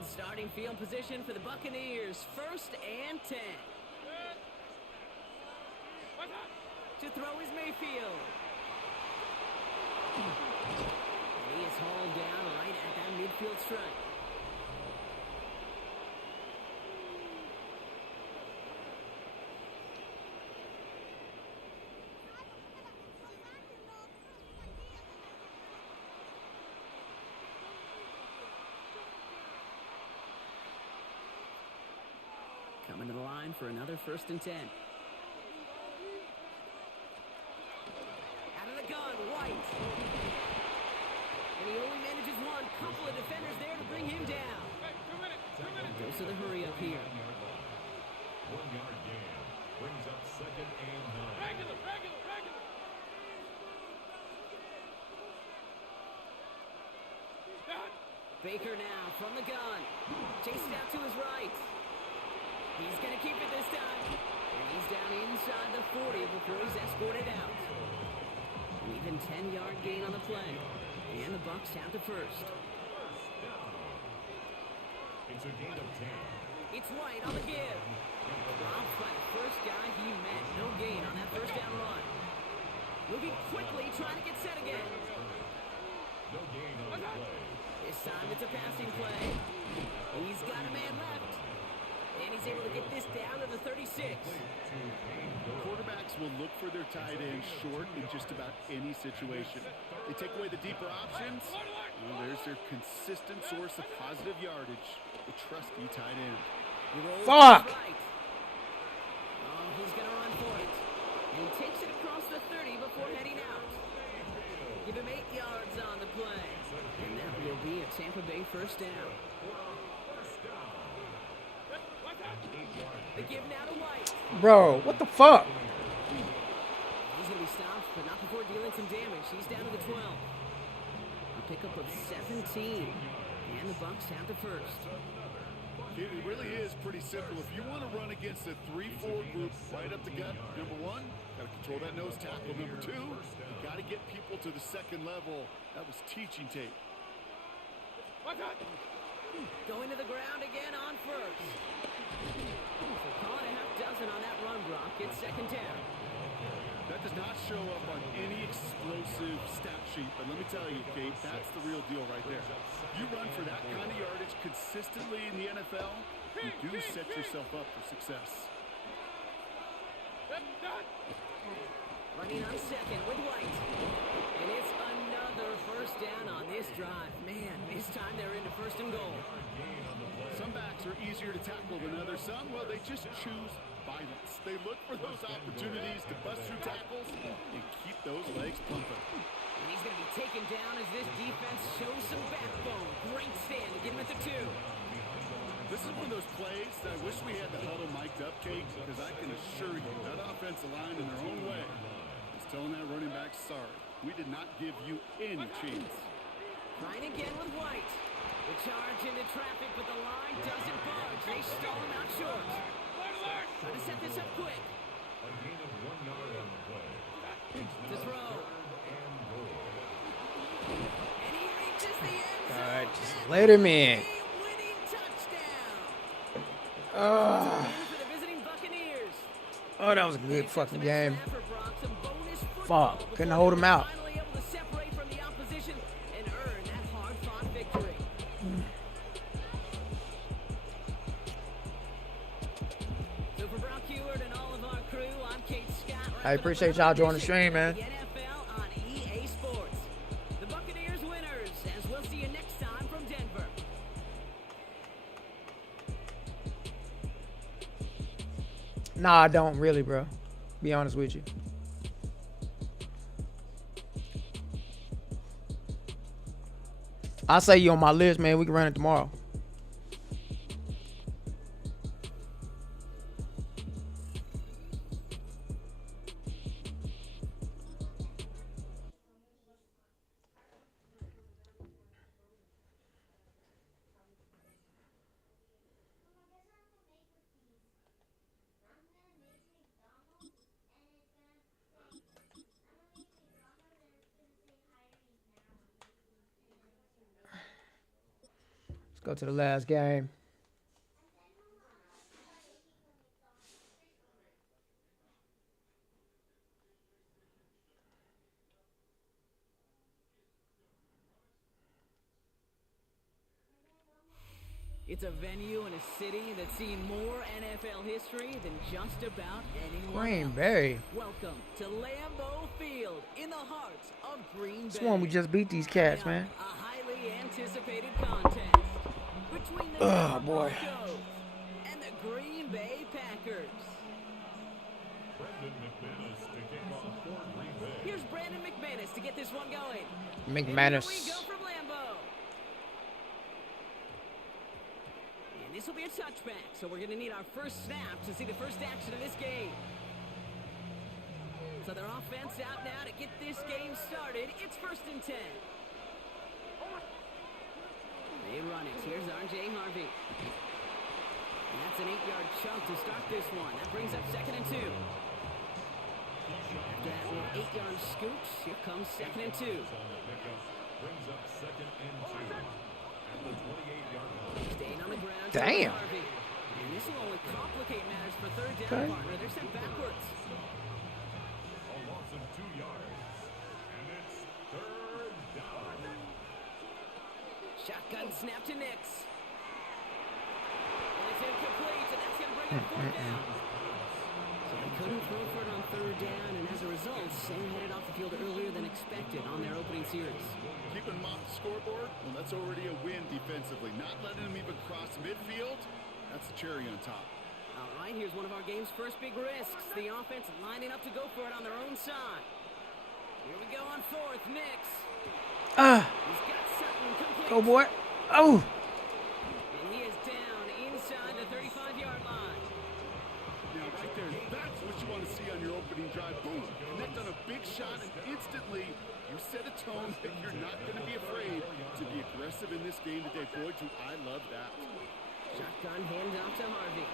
Good starting field position for the Buccaneers. 1st and 10. To throw is Mayfield. He is hauled down right at that midfield strike. Coming to the line for another 1st and 10. Out of the gun, White. And he only manages one. Couple of defenders there to bring him down. Hey, 2 minutes, 2 minutes. Goes to the hurry up here. 1 yard gain. Brings up 2nd and 9. Regular. Done. Baker now from the gun. Chasing out to his right. He's going to keep it this time. And he's down inside the 40 before he's escorted out. An even 10-yard gain on the play. And the Bucs have the 1st. It's a gain of 10. It's White on the give. Dropped by the first guy he met. No gain on that 1st down run. Moving quickly, trying to get set again. No gain on the play. This time it's a passing play. He's got a man left. And he's able to get this down to the 36. Quarterbacks will look for their tight end short in just about any situation. They take away the deeper options. Well, there's their consistent source of positive yardage, the trusty tight end. He rolls Fuck. to the right. Oh, he's going to run for it. And he takes it across the 30 before heading out. Give him 8 yards on the play. And that will be a Tampa Bay 1st down. The give now to White. Bro, what the fuck? He's going to be stopped, but not before dealing some damage. He's down to the 12. A pickup of 17. And the Bucs have the 1st. It really is pretty simple. If you want to run against a 3-4 group right up the gut, number 1, got to control that nose tackle. Number 2, you got to get people to the 2nd level. That was teaching tape. Going to the ground again on 1st. So calling a half dozen on that run block. It's 2nd down. That does not show up on any explosive stat sheet, but let me tell you, Kate, that's the real deal right there. You run for that kind of yardage consistently in the NFL, you do set yourself up for success. Running on 2nd with White. And it's another 1st down on this drive. Man, this time they're into 1st and goal. Some backs are easier to tackle than others. Some, well, they just choose violence. They look for those opportunities to bust through tackles and keep those legs pumping. And he's going to be taken down as this defense shows some backbone. Great stand to get him at the 2. This is one of those plays that I wish we had the huddle mic'd up, Kate, because I can assure you that offensive line in their own way is telling that running back, sorry, we did not give you any chance. Trying again with White. The charge into traffic, but the line doesn't budge. They stall him out short. Trying to set this up quick. A gain of 1 yard on the play. To throw. And he reaches the end zone. All right, just let him in. Winning touchdown. Oh, For the visiting Buccaneers. oh, that was a good fucking game. Stafford brought some bonus football Fuck, couldn't hold him out. finally able to separate from the opposition and earn that hard-fought victory. So for Brock Heward and all of our crew, I'm Kate Scott. I appreciate y'all joining the stream, man. The NFL on EA Sports. The Buccaneers winners, as we'll see you next time from Denver. Nah, I don't really, bro. Be honest with you. I'll say you on my list, man. We can run it tomorrow. Let's Go to the last game. It's a venue in a city that's seen more NFL history than just about anyone Green else. Bay. Welcome to Lambeau Field in the heart of Green Bay. Sworn we just beat these cats, man. A highly anticipated contest between the Denver boy. Broncos and the Green Bay Packers. Brandon McManus to kick off for Green Bay. Here's Brandon McManus to get this one going. McManus. And here we go from Lambeau. And this will be a touchback, so we're going to need our first snap to see the first action of this game. So their offense out now to get this game started. It's 1st and 10. They run it. Here's R.J. Harvey. And that's an 8-yard chunk to start this one. That brings up 2nd and 2. After that little 8-yard scoot, here comes 2nd and 2. Brings up 2nd and 2 at the 28-yard line. Staying on the ground. Damn. Harvey. And this will only complicate matters for 3rd down, Okay. partner. They're sent backwards. A loss of 2 yards. And it's 3rd down. Shotgun snap to Nix. And it's incomplete, and that's going to bring up 4th down. So they couldn't throw for it on 3rd down, and as a result, Sam headed off the field earlier than expected on their opening series. Keeping them off the scoreboard, well, that's already a win defensively. Not letting them even cross midfield, that's the cherry on top. All right, here's one of our game's first big risks. The offense lining up to go for it on their own side. Here we go on 4th, Nix. He's got Sutton complete. Go, boy. Oh. And he is down inside the 35-yard line. Now, right there, that's what you want to see on your opening drive. Boom, connect on a big shot, and instantly you set a tone that you're not going to be afraid to be aggressive in this game today. Boy, do I love that. Shotgun handoff to Harvey.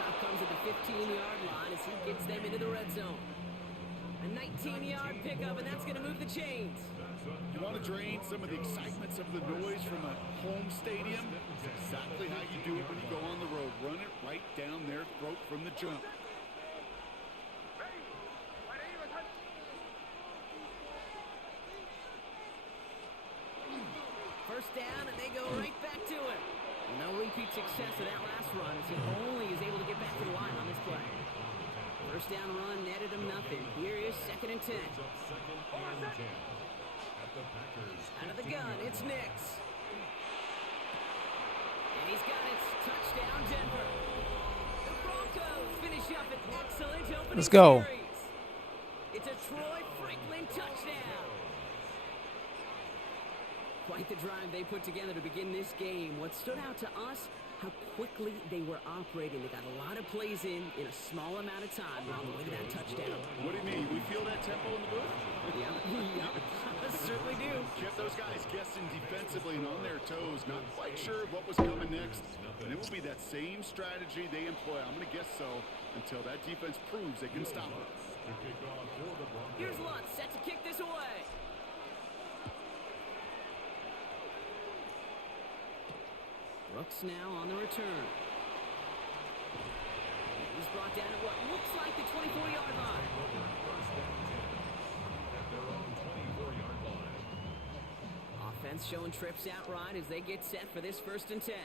Stop comes at the 15-yard line as he gets them into the red zone. A 19-yard pickup, and that's going to move the chains. You want to drain some of the excitements of the noise from a home stadium? It's exactly how you do it when you go on the road. Run it right down their throat from the jump. First down, and they go right back to him. No repeat success of that last run as he only is able to get back to the line on this play. First down run netted him nothing. Here is 2nd and 10. Second and 10 at the Packers. Out of the gun, it's Nix. And he's got it. Touchdown, Denver. The Broncos finish up an excellent opening Let's go. series. It's a Troy Franklin touchdown. Quite the drive they put together to begin this game. What stood out to us, how quickly they were operating. They got a lot of plays in a small amount of time on the way to that touchdown. What do you mean? We feel that tempo in the booth? Yeah, I certainly do. Kept those guys guessing defensively and on their toes, not quite sure what was coming next. And it will be that same strategy they employ. I'm going to guess so until that defense proves they can stop it. To kick off for the Broncos. Here's Lutz set to kick this away. Brooks now on the return. He's brought down at what looks like the 24-yard line. At their own 24-yard line. Offense showing trips out right as they get set for this 1st and 10.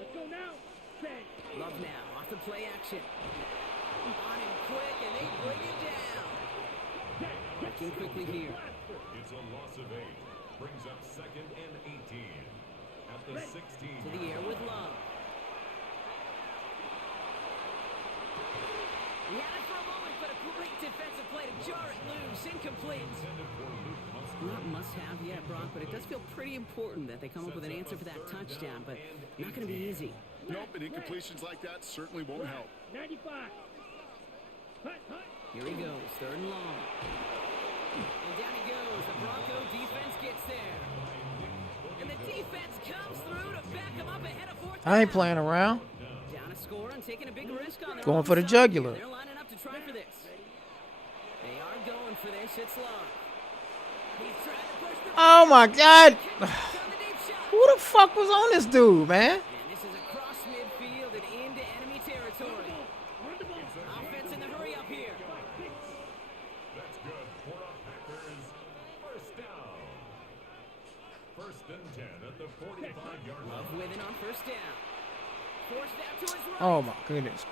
Let's go now. Love now off the play action. On him quick, and they bring it down. Working quickly here. It's a loss of 8. Brings up 2nd and 18 at the 16. To the air with Love. He had it for a moment, but a great defensive play to jar it loose. Incomplete. Not must-have yet, Brock, but it does feel pretty important that they come up with an answer for that touchdown, but not going to be easy. Nope, and incompletions like that certainly won't help. 95. Hut, hut. Here he goes, 3rd and long. And down he goes. The Bronco defense gets there. And the defense comes through to back him up ahead of 4th. I ain't playing around. Down a score and taking a big risk on their Going own for the side. jugular. They're lining up to try for this. They are going for this. It's Love. He's trying to push the Oh my God. on the deep shot. Who the fuck was on this dude, man? And this is across midfield and into enemy territory. Offense in the hurry up here. That's good. For the Packers, first down. First and 10 at the 45-yard line. Love with it on first down. Forced out to his right. Oh my goodness.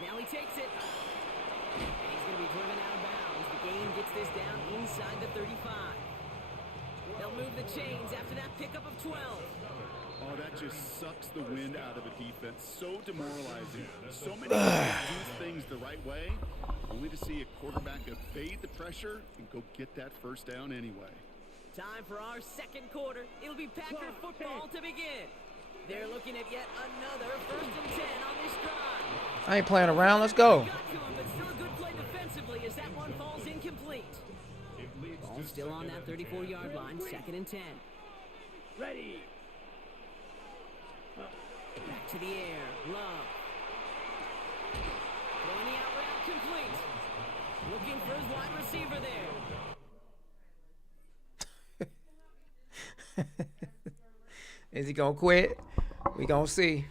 Now he takes it. And he's going to be driven out of bounds. The game gets this down inside the 35. They'll move the chains after that pickup of 12. Oh, that just sucks the wind out of a defense. So demoralizing. So many guys do things the right way, only to see a quarterback evade the pressure and go get that first down anyway. Time for our second quarter. It'll be Packer football to begin. They're looking at yet another first and 10 on this drive. I ain't playing around. Let's go. Got to him, but still a good play defensively as that one falls incomplete. Ball still on that 34-yard line, second and 10. Ready. Back to the air, Love. Throwing the out route complete. Looking for his wide receiver there. Is he gonna quit? We gonna see.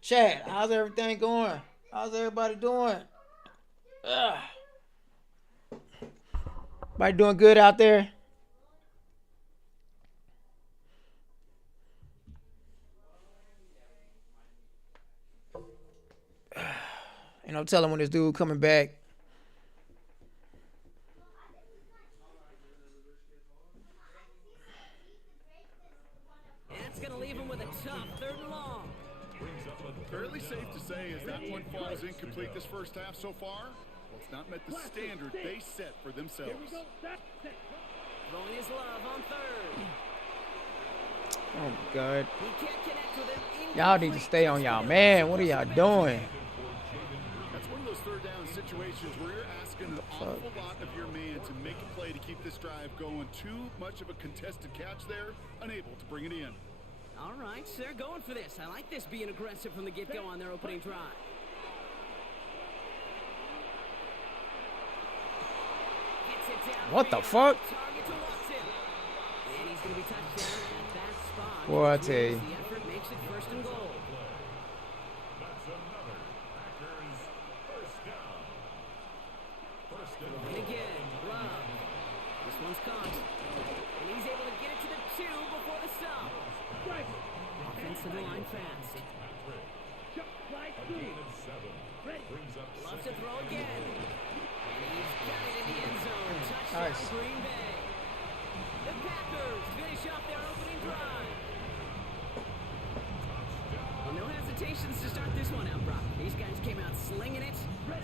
Chad, how's everything going? How's everybody doing? Everybody doing good out there? Ain't no telling when this dude coming back. That's going to leave him with a tough third and long. Fairly safe to say as that one falls incomplete this first half so far, well, it's not met the standard they set for themselves. Throwing his Love on third. Oh my God. He can't connect with him. Y'all need to stay on y'all man. What are y'all doing? That's one of those third down situations where you're asking an awful lot of your man to make a play to keep this drive going. Too much of a contested catch there, unable to bring it in. All right, so they're going for this. I like this being aggressive from the get-go on their opening drive. Gets it down. What the fuck? Target to Watson. And he's going to be touched down at that spot. Boy, I tell you. The effort makes it first and goal. That's another Packers first down. First and And again, Love. This one's caught. And he's able to get it to the 2 before the stop. Offensive line fast. gain of 7. Brings up Loves to throw again. And he's got it in the end zone. Touchdown Nice. Green Bay. The Packers finish off their opening drive. Well, no hesitations to start this one out, Brock. These guys came out slinging it.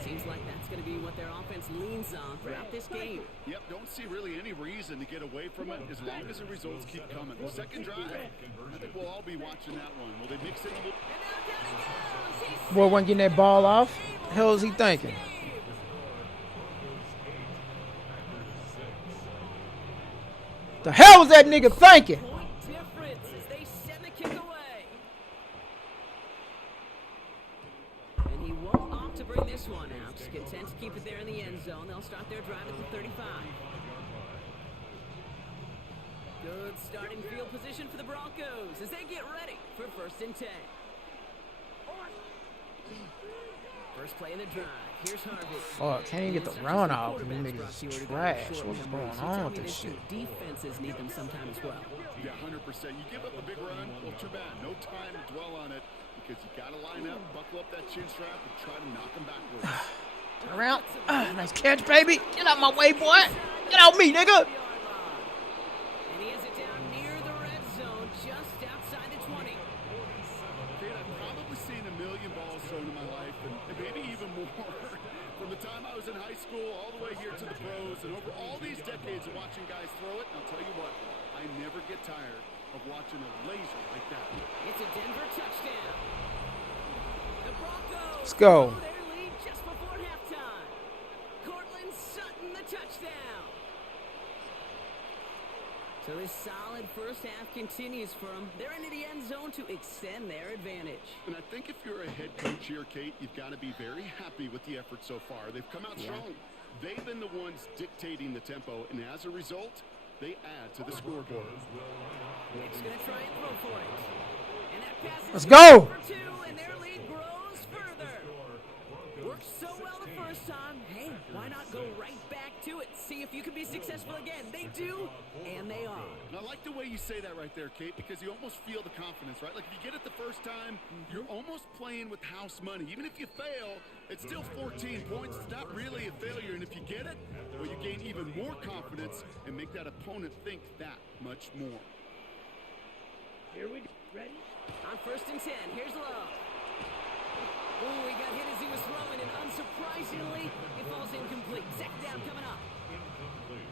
Seems like that's going to be what their offense leans on throughout this game. Yep, don't see really any reason to get away from it as long as the results keep coming. The second drive, I think we'll all be watching that one. Will they mix it a little? And now down he goes. He's Boy wasn't getting that ball off. The hell is he thinking? The hell was that nigga thinking? point difference as they send the kick away. And he won't opt to bring this one out. Content to keep it there in the end zone. They'll start their drive at the 35. Good starting field position for the Broncos as they get ready for first and 10. First play of the drive. Here's Harvey. Fuck, can't even get the run off. Them niggas is trash. What's going on with this shit? Defenses need them sometime as well. Yeah, 100%. You give up a big run, well, too bad. No time to dwell on it because you got to line up, buckle up that chin strap, and try to knock them backwards. Turn around. Nice catch, baby. Get out my way, boy. Get out me, nigga. And he has it down near the red zone, just outside the 20. Kate, I've probably seen a million balls thrown in my life, and maybe even more. From the time I was in high school all the way here to the pros, and over all these decades of watching guys throw it, and I'll tell you what, I never get tired of watching a laser like that. It's a Denver touchdown. The Broncos Let's go. blow their lead just before halftime. Cortland Sutton, the touchdown. So this solid first half continues for them. They're into the end zone to extend their advantage. And I think if you're a head coach here, Kate, you've got to be very happy with the effort so far. They've come out strong. They've been the ones dictating the tempo, and as a result, they add to the scoreboard. Nick's going to try and throw for it. And that pass is Let's go. for 2, and their lead grows further. Worked so well the first time. Hey, why not go right back to it? See if you can be successful again. They do, and they are. And I like the way you say that right there, Kate, because you almost feel the confidence, right? Like if you get it the first time, you're almost playing with house money. Even if you fail, it's still 14 points. It's not really a failure. And if you get it, well, you gain even more confidence and make that opponent think that much more. Here we go. Ready? On 1st and 10, here's Love. Oh, he got hit as he was throwing, and unsurprisingly, it falls incomplete. Second down coming up. Incomplete.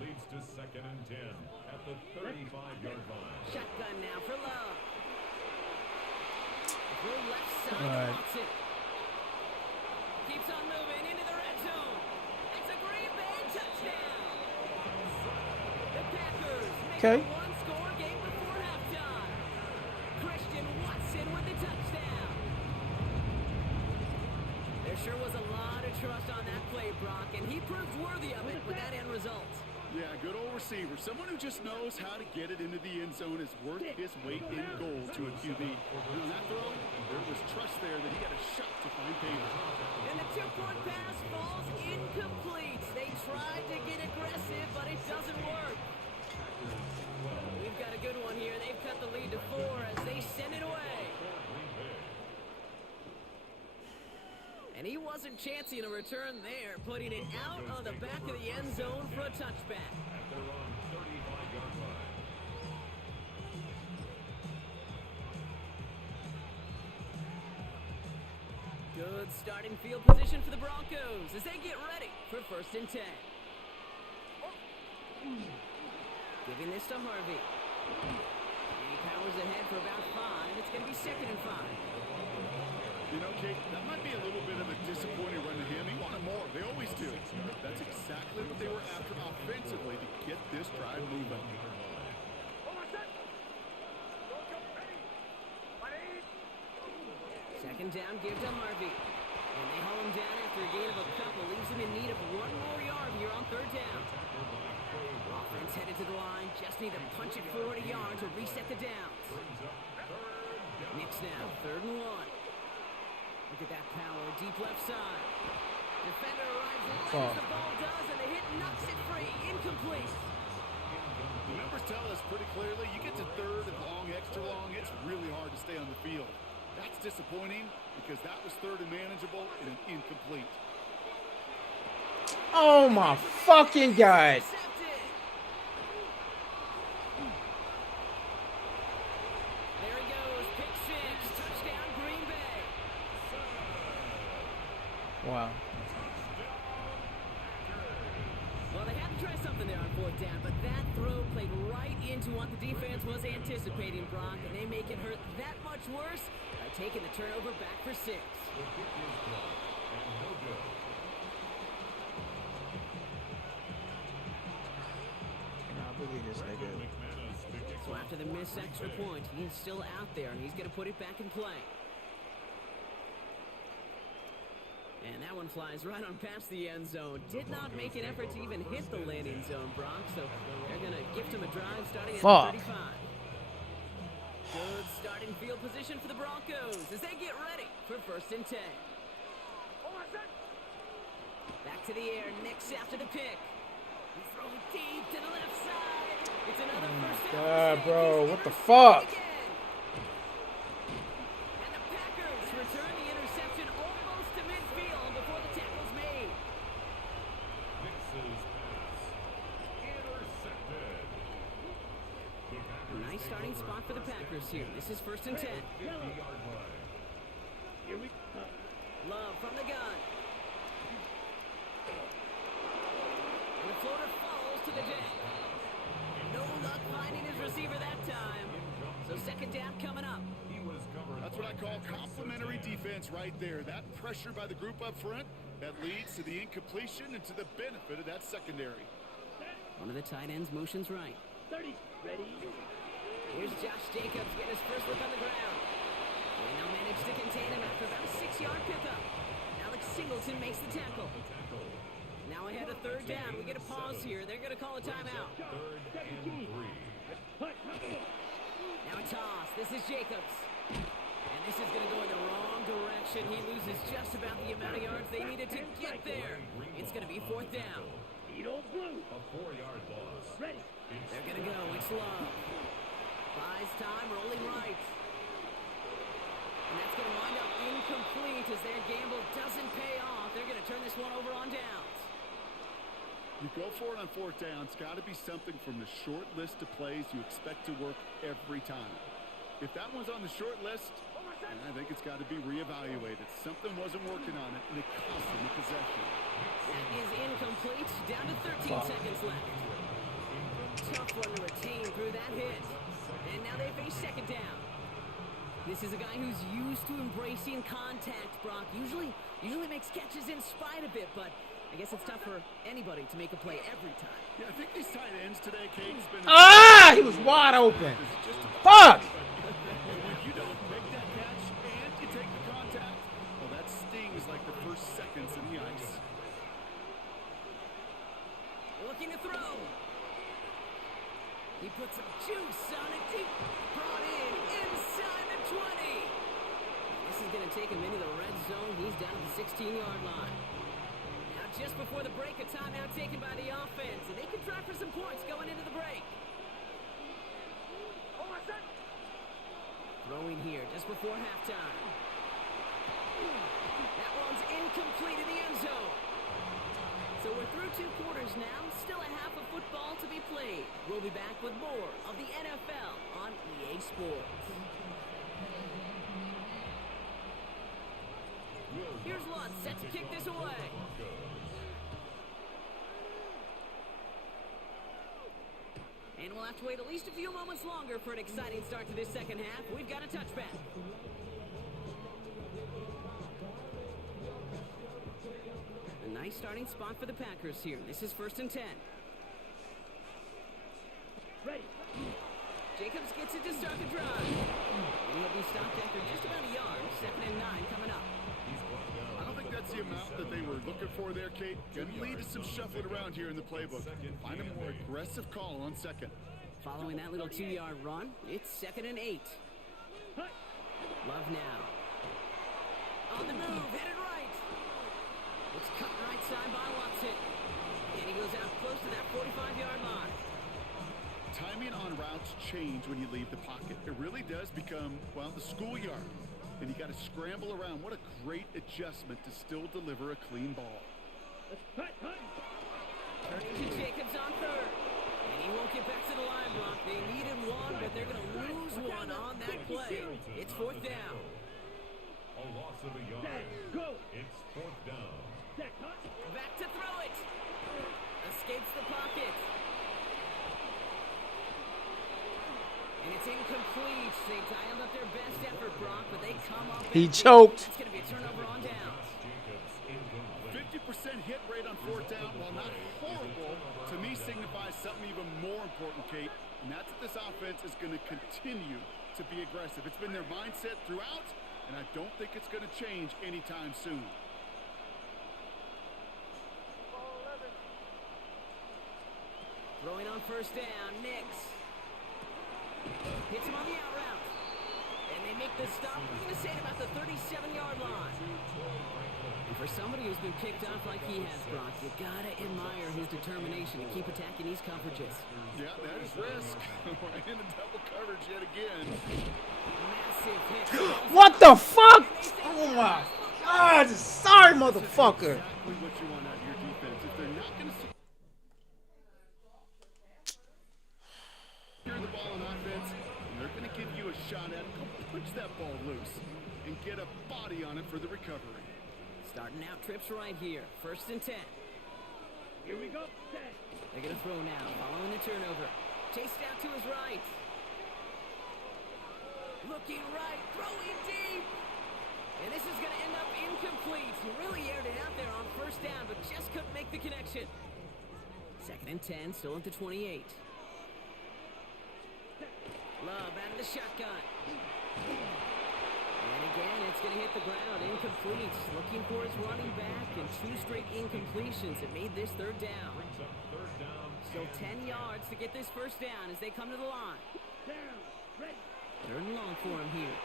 Leads to 2nd and 10 at the 35-yard line. Shotgun now for Love. Throw left side All to right. Watson. Keeps on moving into the red zone. It's a Green Bay touchdown. The Packers make Okay. a one-score game before halftime. Christian Watson with the touchdown. There sure was a lot of trust on that play, Brock, and he proved worthy of it with that end result. Yeah, good old receiver. Someone who just knows how to get it into the end zone is worth his weight in gold to a QB. And on that throw, there was trust there that he had a shot to find payment. And the 2-point pass falls incomplete. They tried to get aggressive, but it doesn't work. We've got a good one here. They've cut the lead to 4 as they send it away. And he wasn't chancing a return there, putting it out on the back of the end zone for a touchback. At their own 35-yard line. Good starting field position for the Broncos as they get ready for 1st and 10. Giving this to Harvey. And he powers ahead for about 5. It's going to be 2nd and 5. You know, Kate, that might be a little bit of a disappointing run to him. He wanted more. They always do. That's exactly what they were after offensively to get this drive moving. Second down, give to Harvey. And they haul him down after a gain of a couple. Leaves him in need of 1 more yard here on 3rd down. Offense headed to the line. Just need to punch it 40 yards to reset the downs. Knicks now, 3rd and 1. Look at that power, deep left side. Defender arrives and lands the ball does, and the hit knocks it free. Incomplete. The numbers tell us pretty clearly, you get to 3rd and long, extra long, it's really hard to stay on the field. That's disappointing because that was 3rd and manageable and an incomplete. Oh my fucking God. Intercepted. There he goes, pick 6, touchdown Green Bay. Wow. Well, they had to try something there on 4th down, but that throw played right into what the defense was anticipating, Brock, and they make it hurt that much worse by taking the turnover back for 6. The kick is blocked and no good. I believe this nigga. McManus to kick So after the missed extra point, he's still out there, and he's going to put it back in play. And that one flies right on past the end zone. Did not make an effort to even hit the landing zone, Brock, so they're going to gift him a drive starting at Fuck. 35. Good starting field position for the Broncos as they get ready for 1st and 10. Back to the air, Knicks after the pick. He throws deep to the left side. It's another first down. God, mistake. bro, He's what the intercepted fuck? again. And the Packers return the interception almost to midfield before the tackle's made. Nix's pass. Intercepted. The Packers Nice take starting over spot for the Packers here. This is 1st and 10. 50-yard line. Here we go. Love from the gun. And the floater falls to the deck. No luck finding his receiver that time. So 2nd down coming up. He was covered. That's what I call complimentary defense right there. That pressure by the group up front, that leads to the incompletion and to the benefit of that secondary. One of the tight ends motions right. 30. Ready? Here's Josh Jacobs getting his first look on the ground. And they'll manage to contain him after about a 6-yard pickup. Now the Singleton makes the tackle. Now ahead of third down. We get a pause here. They're going to call a timeout. Third and 3. Now a toss. This is Jacobs. And this is going to go in the wrong direction. He loses just about the amount of yards they needed to get there. It's going to be fourth down. Eat old blue. A 4-yard loss. Ready. They're going to go. It's Love. Buys time, rolling right. And that's going to wind up incomplete as their gamble doesn't pay off. They're going to turn this one over on downs. You go for it on fourth down. It's got to be something from the short list of plays you expect to work every time. If that one's on the short list, I think it's got to be reevaluated. Something wasn't working on it, and it cost them the possession. That is incomplete. Down to 13 seconds left. Tough one to retain through that hit. And now they face second down. This is a guy who's used to embracing contact, Brock. Usually makes catches in spite of it, but I guess it's tough for anybody to make a play every time. Yeah, I think these tight ends today, Kate, has been... Ah! He was wide open. Fuck! When you don't make that catch and you take the contact, well, that stings like the first seconds in the ice. Looking to throw. He puts some juice on it deep. Brought in inside the 20. This is going to take him into the red zone. He's down to the 16-yard line. Now just before the break, a timeout taken by the offense. And they can try for some points going into the break. Throwing here just before halftime. That one's incomplete in the end zone. So we're through 2 quarters now. Still a half of football to be played. We'll be back with more of the NFL on EA Sports. Here's Lutz set to kick this away. And we'll have to wait at least a few moments longer for an exciting start to this second half. We've got a touchback. A nice starting spot for the Packers here. This is 1st and 10. Ready. Jacobs gets it to start the drive. And he'll be stopped after just about a yard. 2nd and 9 coming up. I don't think that's the amount that they were looking for there, Kate. Going to lead to some shuffling around here in the playbook. Find a more aggressive call on second. Following that little 2-yard run, it's 2nd and 8. Love now. On the move, headed right. It's cut right side by Watson. And he goes out close to that 45-yard line. Timing on routes change when you leave the pocket. It really does become, well, the schoolyard. And you got to scramble around. What a great adjustment to still deliver a clean ball. Jacobs on 3rd. And he won't get back to the line, Brock. They needed one, but they're going to lose one on that play. It's 4th down. A loss of a yard. Go. It's 4th down. Back to throw it. Escapes the pocket. And it's incomplete. They dialed up their best effort, Brock, but they come up. He choked. It's going to be a turnover on downs. 50% hit rate on 4th down, while not horrible, to me signifies something even more important, Kate. And that's that this offense is going to continue to be aggressive. It's been their mindset throughout, and I don't think it's going to change anytime soon. Throwing on 1st down, Nix. Hits him on the out route. And they make the stop. We're going to say about the 37-yard line. And for somebody who's been kicked off like he has, Brock, you got to admire his determination to keep attacking these coverages. Yeah, that is risk. We're in a double coverage yet again. Massive hit. What the fuck? Oh my God! Sorry, motherfucker. Exactly what you want out of your defense. If they're not going to secure the ball on offense, they're going to give you a shot at punch that ball loose and get a body on it for the recovery. Starting out trips right here. 1st and 10. Here we go. They're going to throw now, following the turnover. Chased out to his right. Looking right, throwing deep. And this is going to end up incomplete. He really aired it out there on 1st down, but just couldn't make the connection. 2nd and 10, still at the 28. Love out of the shotgun. And again, it's going to hit the ground. Incomplete. Looking for his running back, and 2 straight incompletions. It made this third down. Brings up third down. Still 10 yards to get this first down as they come to the line. Down. Ready. Third and long for him here.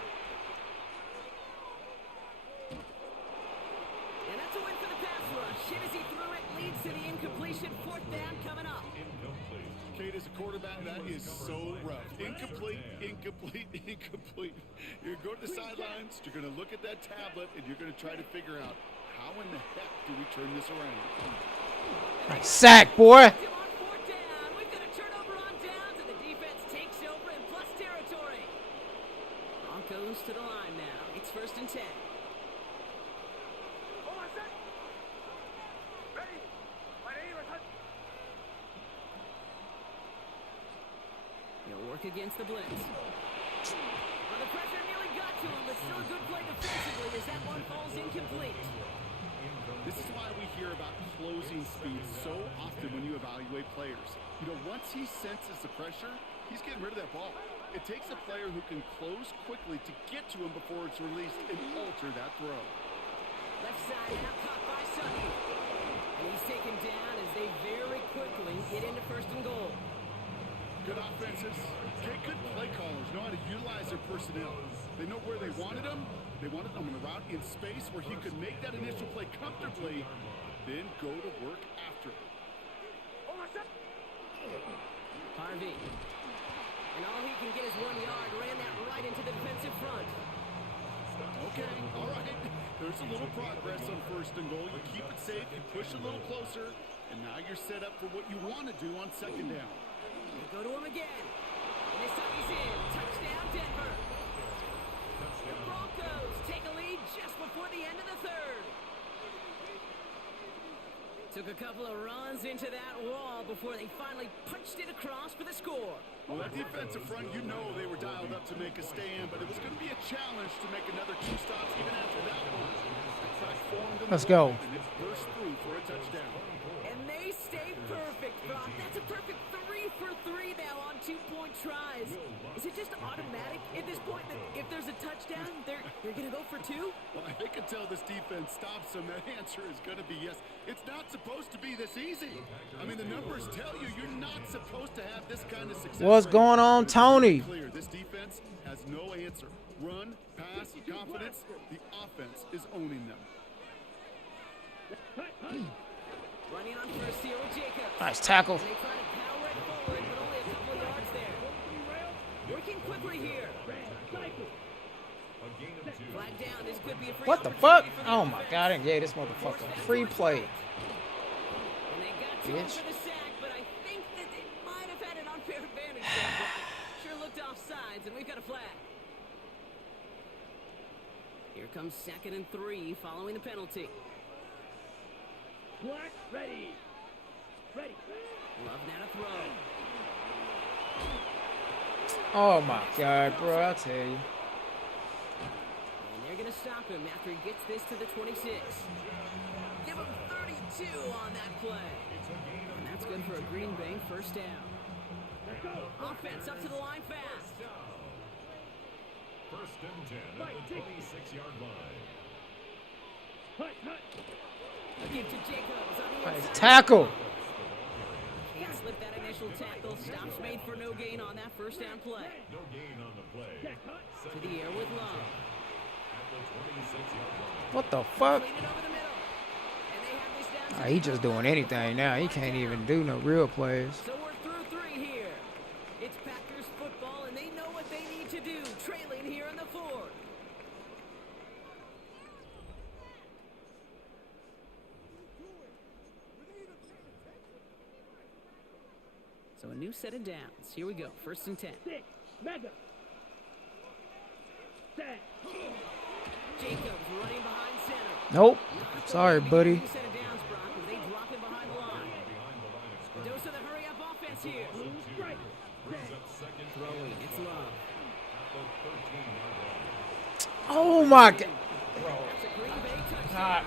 And that's a win for the pass rush. Shit as he threw it, leads to the incompletion. Fourth down coming up. Incomplete. Kate, as a quarterback, that is so rough. Incomplete, incomplete, incomplete. You're going to go to the sidelines, you're going to look at that tablet, and you're going to try to figure out how in the heck do we turn this around. Nice sack, boy. Still on fourth down. We've got a turnover on downs, and the defense takes over in plus territory. Broncos to the line now. It's first and 10. He'll work against the blitz. Well, the pressure nearly got to him, but still a good play defensively as that one falls incomplete. This is why we hear about closing speed so often when you evaluate players. You know, once he senses the pressure, he's getting rid of that ball. It takes a player who can close quickly to get to him before it's released and alter that throw. Left side out, caught by Sonny. And he's taken down as they very quickly get into first and goal. Good offenses. Good play callers know how to utilize their personnel. They know where they wanted him. They wanted him on a route in space where he could make that initial play comfortably, then go to work after it. Harvey. And all he can get is 1 yard. Ran that right into the defensive front. Okay, all right. There's a little progress on first and goal. You keep it safe, you push a little closer, and now you're set up for what you want to do on second down. They go to him again. And this time he's in. Touchdown, Denver. The Broncos take a lead just before the end of the third. Took a couple of runs into that wall before they finally punched it across for the score. Well, that defensive front, you know they were dialed up to make a stand, but it was going to be a challenge to make another 2 stops even after that one. The crack formed in the Let's go. and it burst through for a touchdown. And they stay perfect, Brock. That's a perfect 3 for 3 now on 2-point tries. Is it just automatic at this point that if there's a touchdown, they're going to go for 2? Well, I can tell this defense stops them. That answer is going to be yes. It's not supposed to be this easy. I mean, the numbers tell you you're not supposed to have this kind of success. What's going on, Tony? Clear. This defense has no answer. Run, pass, confidence. The offense is owning them. Running on first here with Jacobs. Nice tackle. They try to power it forward, but only a couple of yards there. Working quickly here. A gain of 2. Flag down. This could be a free What the fuck? opportunity for the Oh my offense. god, I gave this motherfucker a free play. And they got to him Bitch. for the sack, but I think that they might have had an unfair advantage there. Sure looked off sides, and we've got a flag. Here comes 2nd and 3 following the penalty. Black, ready. Ready. Love now to throw. Oh my god, bro, I'll tell you. And they're going to stop him after he gets this to the 26. Give him 32 on that play. And that's good for a Green Bay first down. Offense up to the line fast. First and 10 at the 26-yard line. Hut, hut. A give to Jacobs on the Nice inside. tackle. Can't slip that initial tackle. Stops made for no gain on that first down play. No gain on the play. To the air with Love. At the 26-yard line. What the fuck? Clean it over the middle. And they have this down to He just doing anything now. He can't even do no real plays. So we're through 3 here. It's Packers football, and they know what they need to do. Trailing here in the 4th. So a new set of downs. Here we go. First and 10. 6. Mega. Set. Jacobs running behind center. Nope. Sorry, buddy. New set of downs, Brock, as they drop him behind the line. The dose of the hurry-up offense here. Right. Set. Throwing. It's Love. Oh my god. That's a Green Bay touchdown. God,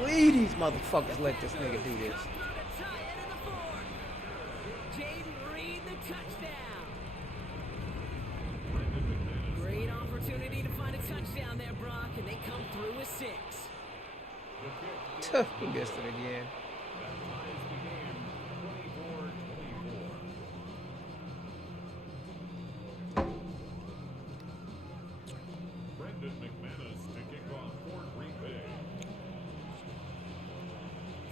please, these motherfuckers let this nigga do this. Jump through to tie it in the 4th. Jaden Reed, the touchdown. Great opportunity to find a touchdown there, sticks. He missed it again.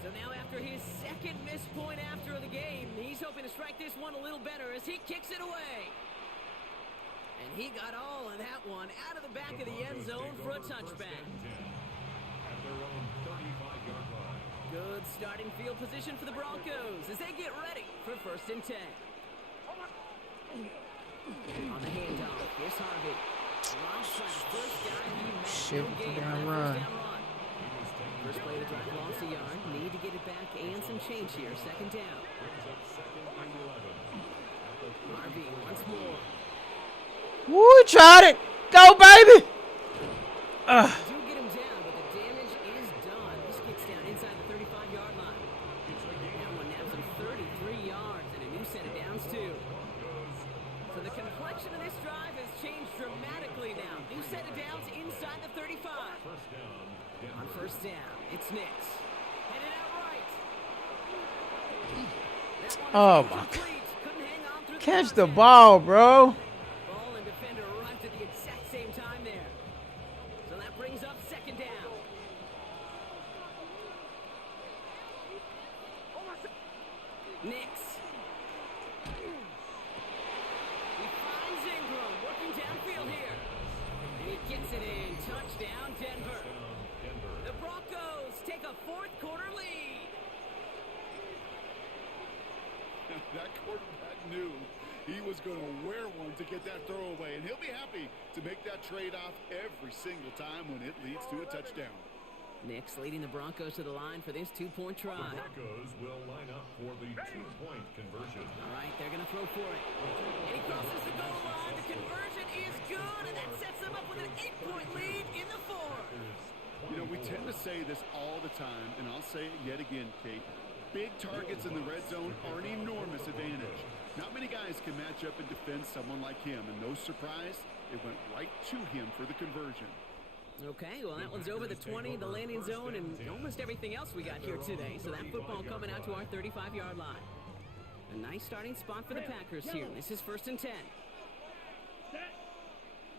So now after his second missed point after the game, he's hoping to strike this one a little better as he kicks it away. And he got all of that one out of the back of the end zone for a touchback. Good starting field position for the Broncos as they get ready for 1st and 10. On the handoff, here's Harvey. First guy he met Shit, no gain down on that run. first down run. First play of the drive lost a yard. Need to get it back and some change here. 2nd down. Harvey once more. Woo, tried it. Go, baby. Do get him down, but the damage is done. This gets down inside the 35-yard line. That one now some 33 yards and a new set of downs, too. So the complexion of this drive has changed dramatically now. New set of downs inside the 35. On 1st down, it's Nix. Headed out right. That one is Oh, my incomplete. Couldn't hang on through Catch the contact. ball, bro. Ball and defender arrived at the exact same time there. So that brings up 2nd down. Nix. He finds Ingram working downfield here. And he gets it in. Touchdown, Denver. The Broncos take a 4th quarter lead. That quarterback knew he was going to wear one to get that throw away, and he'll be happy to make that trade-off every single time when it leads to a touchdown. Nix leading the Broncos to the line for this 2-point try. The Broncos will line up for the 2-point conversion. All right, they're going to throw for it. And he crosses the goal line. The conversion is good, and that sets them up with an 8-point lead in the 4th. You know, we tend to say this all the time, and I'll say it yet again, Kate. Big targets in the red zone are an enormous advantage. Not many guys can match up and defend someone like him, and no surprise, it went right to him for the conversion. Okay, well, that one's over the 20, the landing zone, and almost everything else we got here today. So that football coming out to our 35-yard line. A nice starting spot for the Packers here. This is 1st and 10. Set.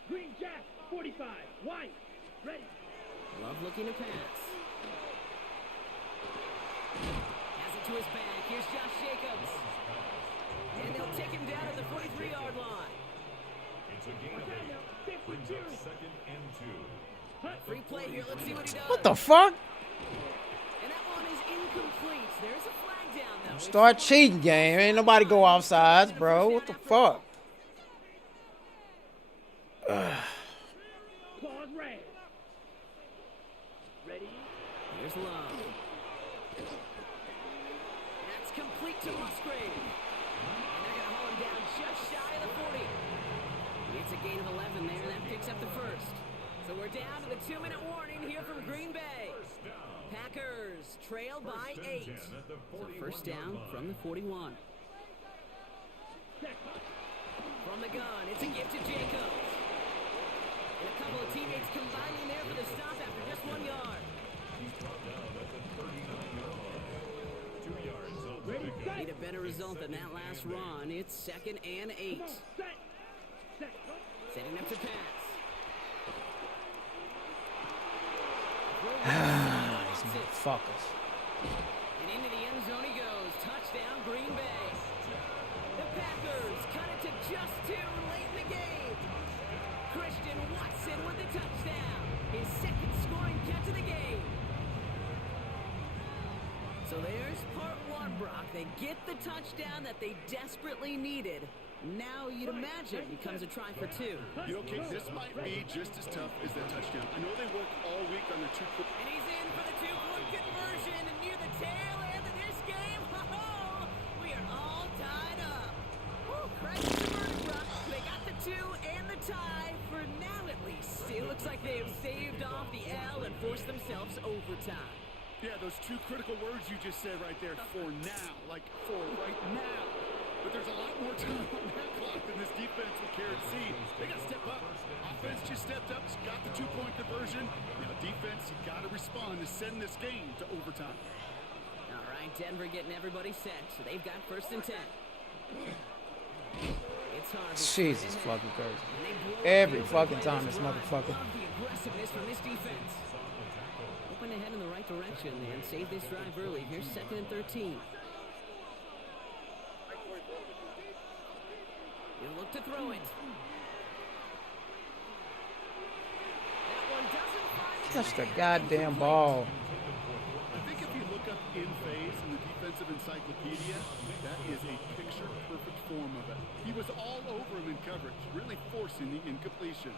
Green Jack, 45. White. Ready. Love looking to pass. Has it to his back. Here's Josh Jacobs. And they'll take him down at the 43-yard line. It's a gain of 8. Brings up 2nd and 2. Free play here. Let's see what he does. What the fuck? And that one is incomplete. There's a flag down, though. Start cheating, game. Ain't nobody go offsides, bro. What the fuck? Claws red. Ready. Here's Love. That's complete to Musgrave. And they're going to haul him down just shy of the 40. It's a gain of 11 there. That picks up the 1st. So we're down to the 2-minute warning here from Green Bay. Packers trail by 8. So 1st down from the 41. From the gun, it's a gift to Jacobs. And a couple of teammates combining there for the stop after just 1 yard. Need a better result than that last run. It's 2nd and 8. Set. Set. Setting up to pass. These motherfuckers. And into the end zone he goes. Touchdown, Green Bay. The Packers cut it to just 2 late in the game. Christian Watson with the touchdown. His 2nd scoring catch of the game. So there's part 1, Brock. They get the touchdown that they desperately needed. Now you'd imagine becomes a try for 2. You know, Kate, this might be just as tough as that touchdown. I know they work all week on their 2. And he's in for the 2-point conversion. And near the tail end of this game, we are all tied up. Crazy converted, Brock. They got the 2 and the tie for now at least. It looks like they have saved off the L and forced themselves overtime. Yeah, those 2 critical words you just said right there, for now, like for right now. But there's a lot more time on that clock than this defense would care to see. They got to step up. Offense just stepped up, he's got the 2-point conversion. Now defense, you got to respond to send this game to overtime. All right, Denver getting everybody set, so they've got 1st and 10. It's Harvey. Jesus fucking crazy. And they blow Every the fucking play time this this drive. motherfucker. Love the aggressiveness from this defense. Hoping to head in the right direction and save this drive early. Here's 2nd and 13. He'll look to throw it. That one doesn't find Touch the man. goddamn ball. I think if you look up in phase in the defensive encyclopedia, that is a picture-perfect form of it. He was all over him in coverage, really forcing the incompletion.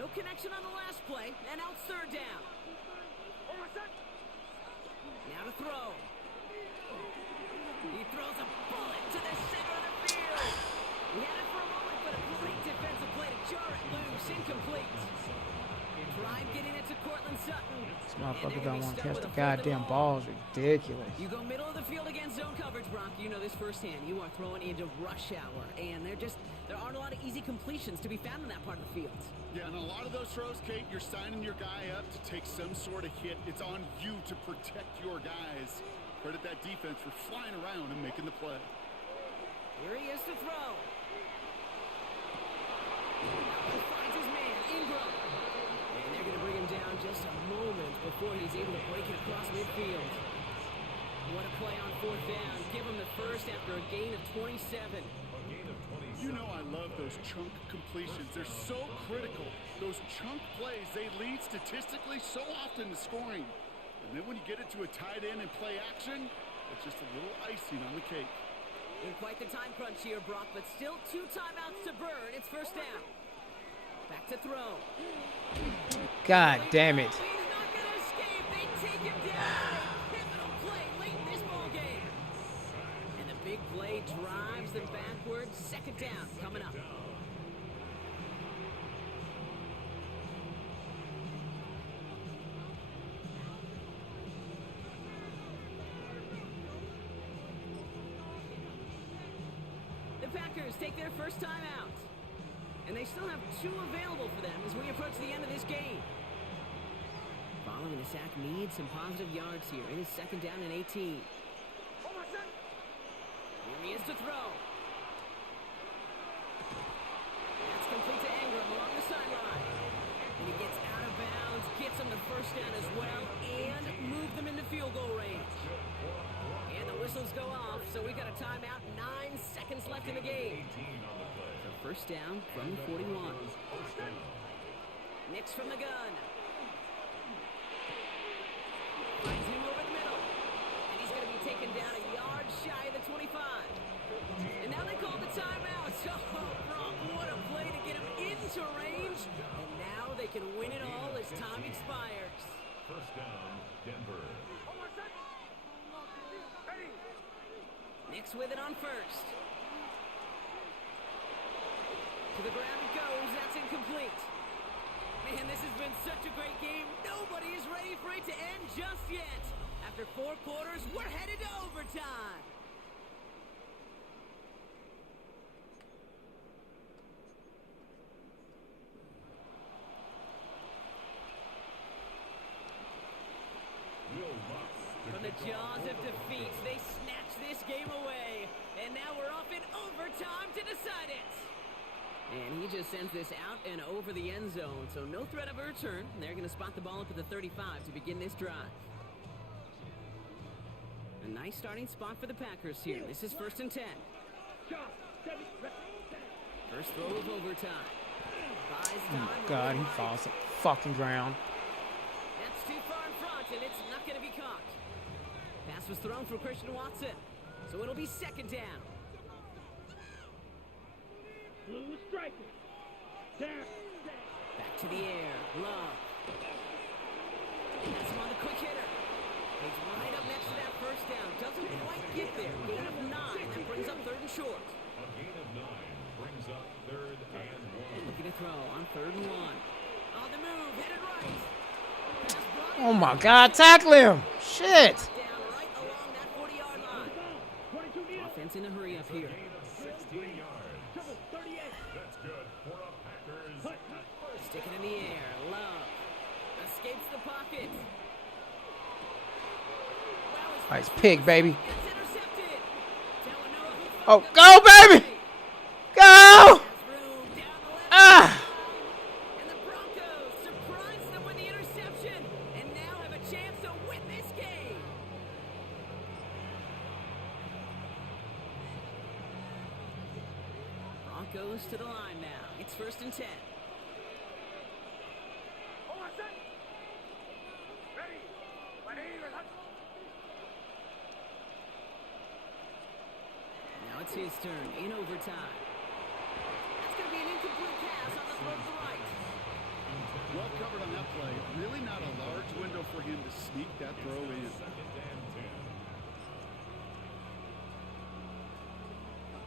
No connection on the last play, and out 3rd down. Now to throw. He throws a bullet to the center of the field. He had it for a moment, but a great defensive play to jar it loose. Incomplete. Drive getting it to Cortland Sutton. This motherfucker don't want to catch the goddamn ball. It's ridiculous. You go middle of the field against zone coverage, Brock. You know this firsthand. You are throwing into rush hour, and there aren't a lot of easy completions to be found in that part of the field. Yeah, and a lot of those throws, Kate, you're signing your guy up to take some sort of hit. It's on you to protect your guys. Credit that defense for flying around and making the play. Here he is to throw. He finds his man, Ingram. And they're going to bring him down just a moment before he's able to break it across midfield. What a play on 4th down. Give him the first after a gain of 27. You know I love those chunk completions. They're so critical. Those chunk plays, they lead statistically so often to scoring. And then when you get it to a tight end and play action, it's just a little icing on the cake. In quite the time crunch here, Brock, but still 2 timeouts to burn. It's 1st down. Back to throw. God damn it. He's not going to escape. They take him down. A pivotal play late in this ball game. And the big play drives them backwards. 2nd down coming up. The Packers take their first time out. And they still have 2 available for them as we approach the end of this game. Following the sack needs some positive yards here. It is 2nd down and 18. Here he is to throw. That's complete to Ingram along the sideline. And he gets out of bounds, gets him the first down as well, and move them into field goal range. And the whistles go off, so we got a timeout. 9 seconds left in the game. So 1st down from the 41. Nix from the gun. Finds him over the middle. And he's going to be taken down a yard shy of the 25. And now they call the timeout. Oh, Brock, what a play to get him into range. And now they can win it all as time expires. 1st down, Denver. Nix with it on 1st. To the ground it goes. That's incomplete. Man, this has been such a great game. Nobody is ready for it to end just yet. After 4 quarters, we're headed to overtime. From the jaws of defeat, they snatch this game away. And now we're off in overtime to decide it. And he just sends this out and over the end zone, so no threat of a return. They're going to spot the ball up at the 35 to begin this drive. A nice starting spot for the Packers here. This is 1st and 10. First throw of overtime. Buys time. God, he falls to the fucking ground. That's too far in front, and it's not going to be caught. Pass was thrown for Christian Watson, so it'll be 2nd down. Blue striker. Down. Back to the air. Love. That's him on the quick hitter. He's right up next to that 1st down. Doesn't quite get there. Gain of 9. That brings up 3rd and short. A gain of 9 brings up 3rd and 1. Looking to throw on 3rd and 1. On the move. Headed right. Pass brought Oh my God, tackle him. Shit. down right along that 40-yard line. 22 meters. Offense in a hurry up here. Gain of 16 yards. Triple 38. That's good for a Packers. Sticking it in the air. Love escapes the pocket. Wow, his Nice first pick, baby. gets intercepted. Talanoa who Oh, finds go, baby! Go! has room down the left Ah! side. And the Broncos surprise them with the interception and now have a chance to win this game. Broncos to the line now. It's 1st and 10. Now it's his turn in overtime. That's going to be an incomplete pass on the throw to the right. Well covered on that play. Really not a large window for him to sneak that throw in.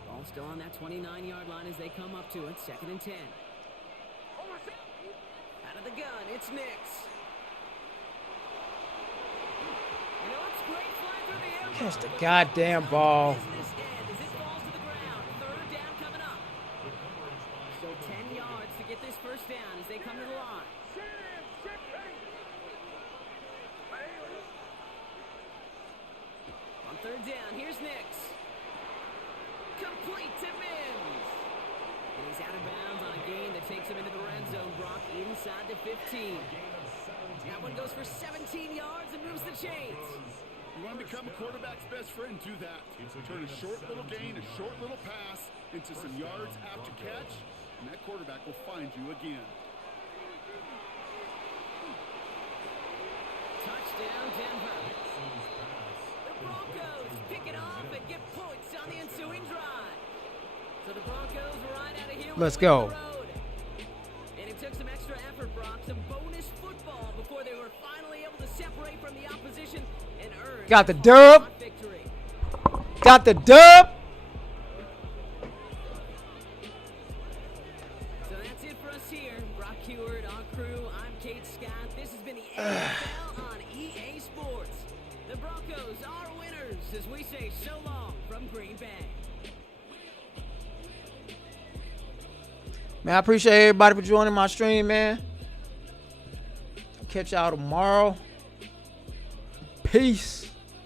Ball still on that 29-yard line as they come up to it. 2nd and 10. Out of the gun, it's Nix. You know, it's great flying through the air. Catch the goddamn ball. Business end as it falls to the ground. 3rd down coming up. So 10 yards to get this 1st down as they come to the line. On 3rd down, here's Nix. Complete to Mims. And he's out of bounds on a gain that takes him into the red zone, Brock, inside the 15. That one goes for 17 yards and moves the chains. You want to become a quarterback's best friend, do that. Turn a short little gain, a short little pass into some yards after catch, and that quarterback will find you again. Touchdown, Denver. The Broncos pick it off and get points on the ensuing drive. So the Broncos ride out of here. Let's with a win on go. the road. And it took some extra effort, Brock, some bonus football before they were finally able to separate from the opposition and earn Got the a dub. victory. Got the dub. So that's it for us here. Brock Heward, our crew. I'm Kate Scott. This has been the NFL on EA Sports. The Broncos are winners as we say so long from Green Bay. Man, I appreciate everybody for joining my stream, man. I'll catch y'all tomorrow. Peace.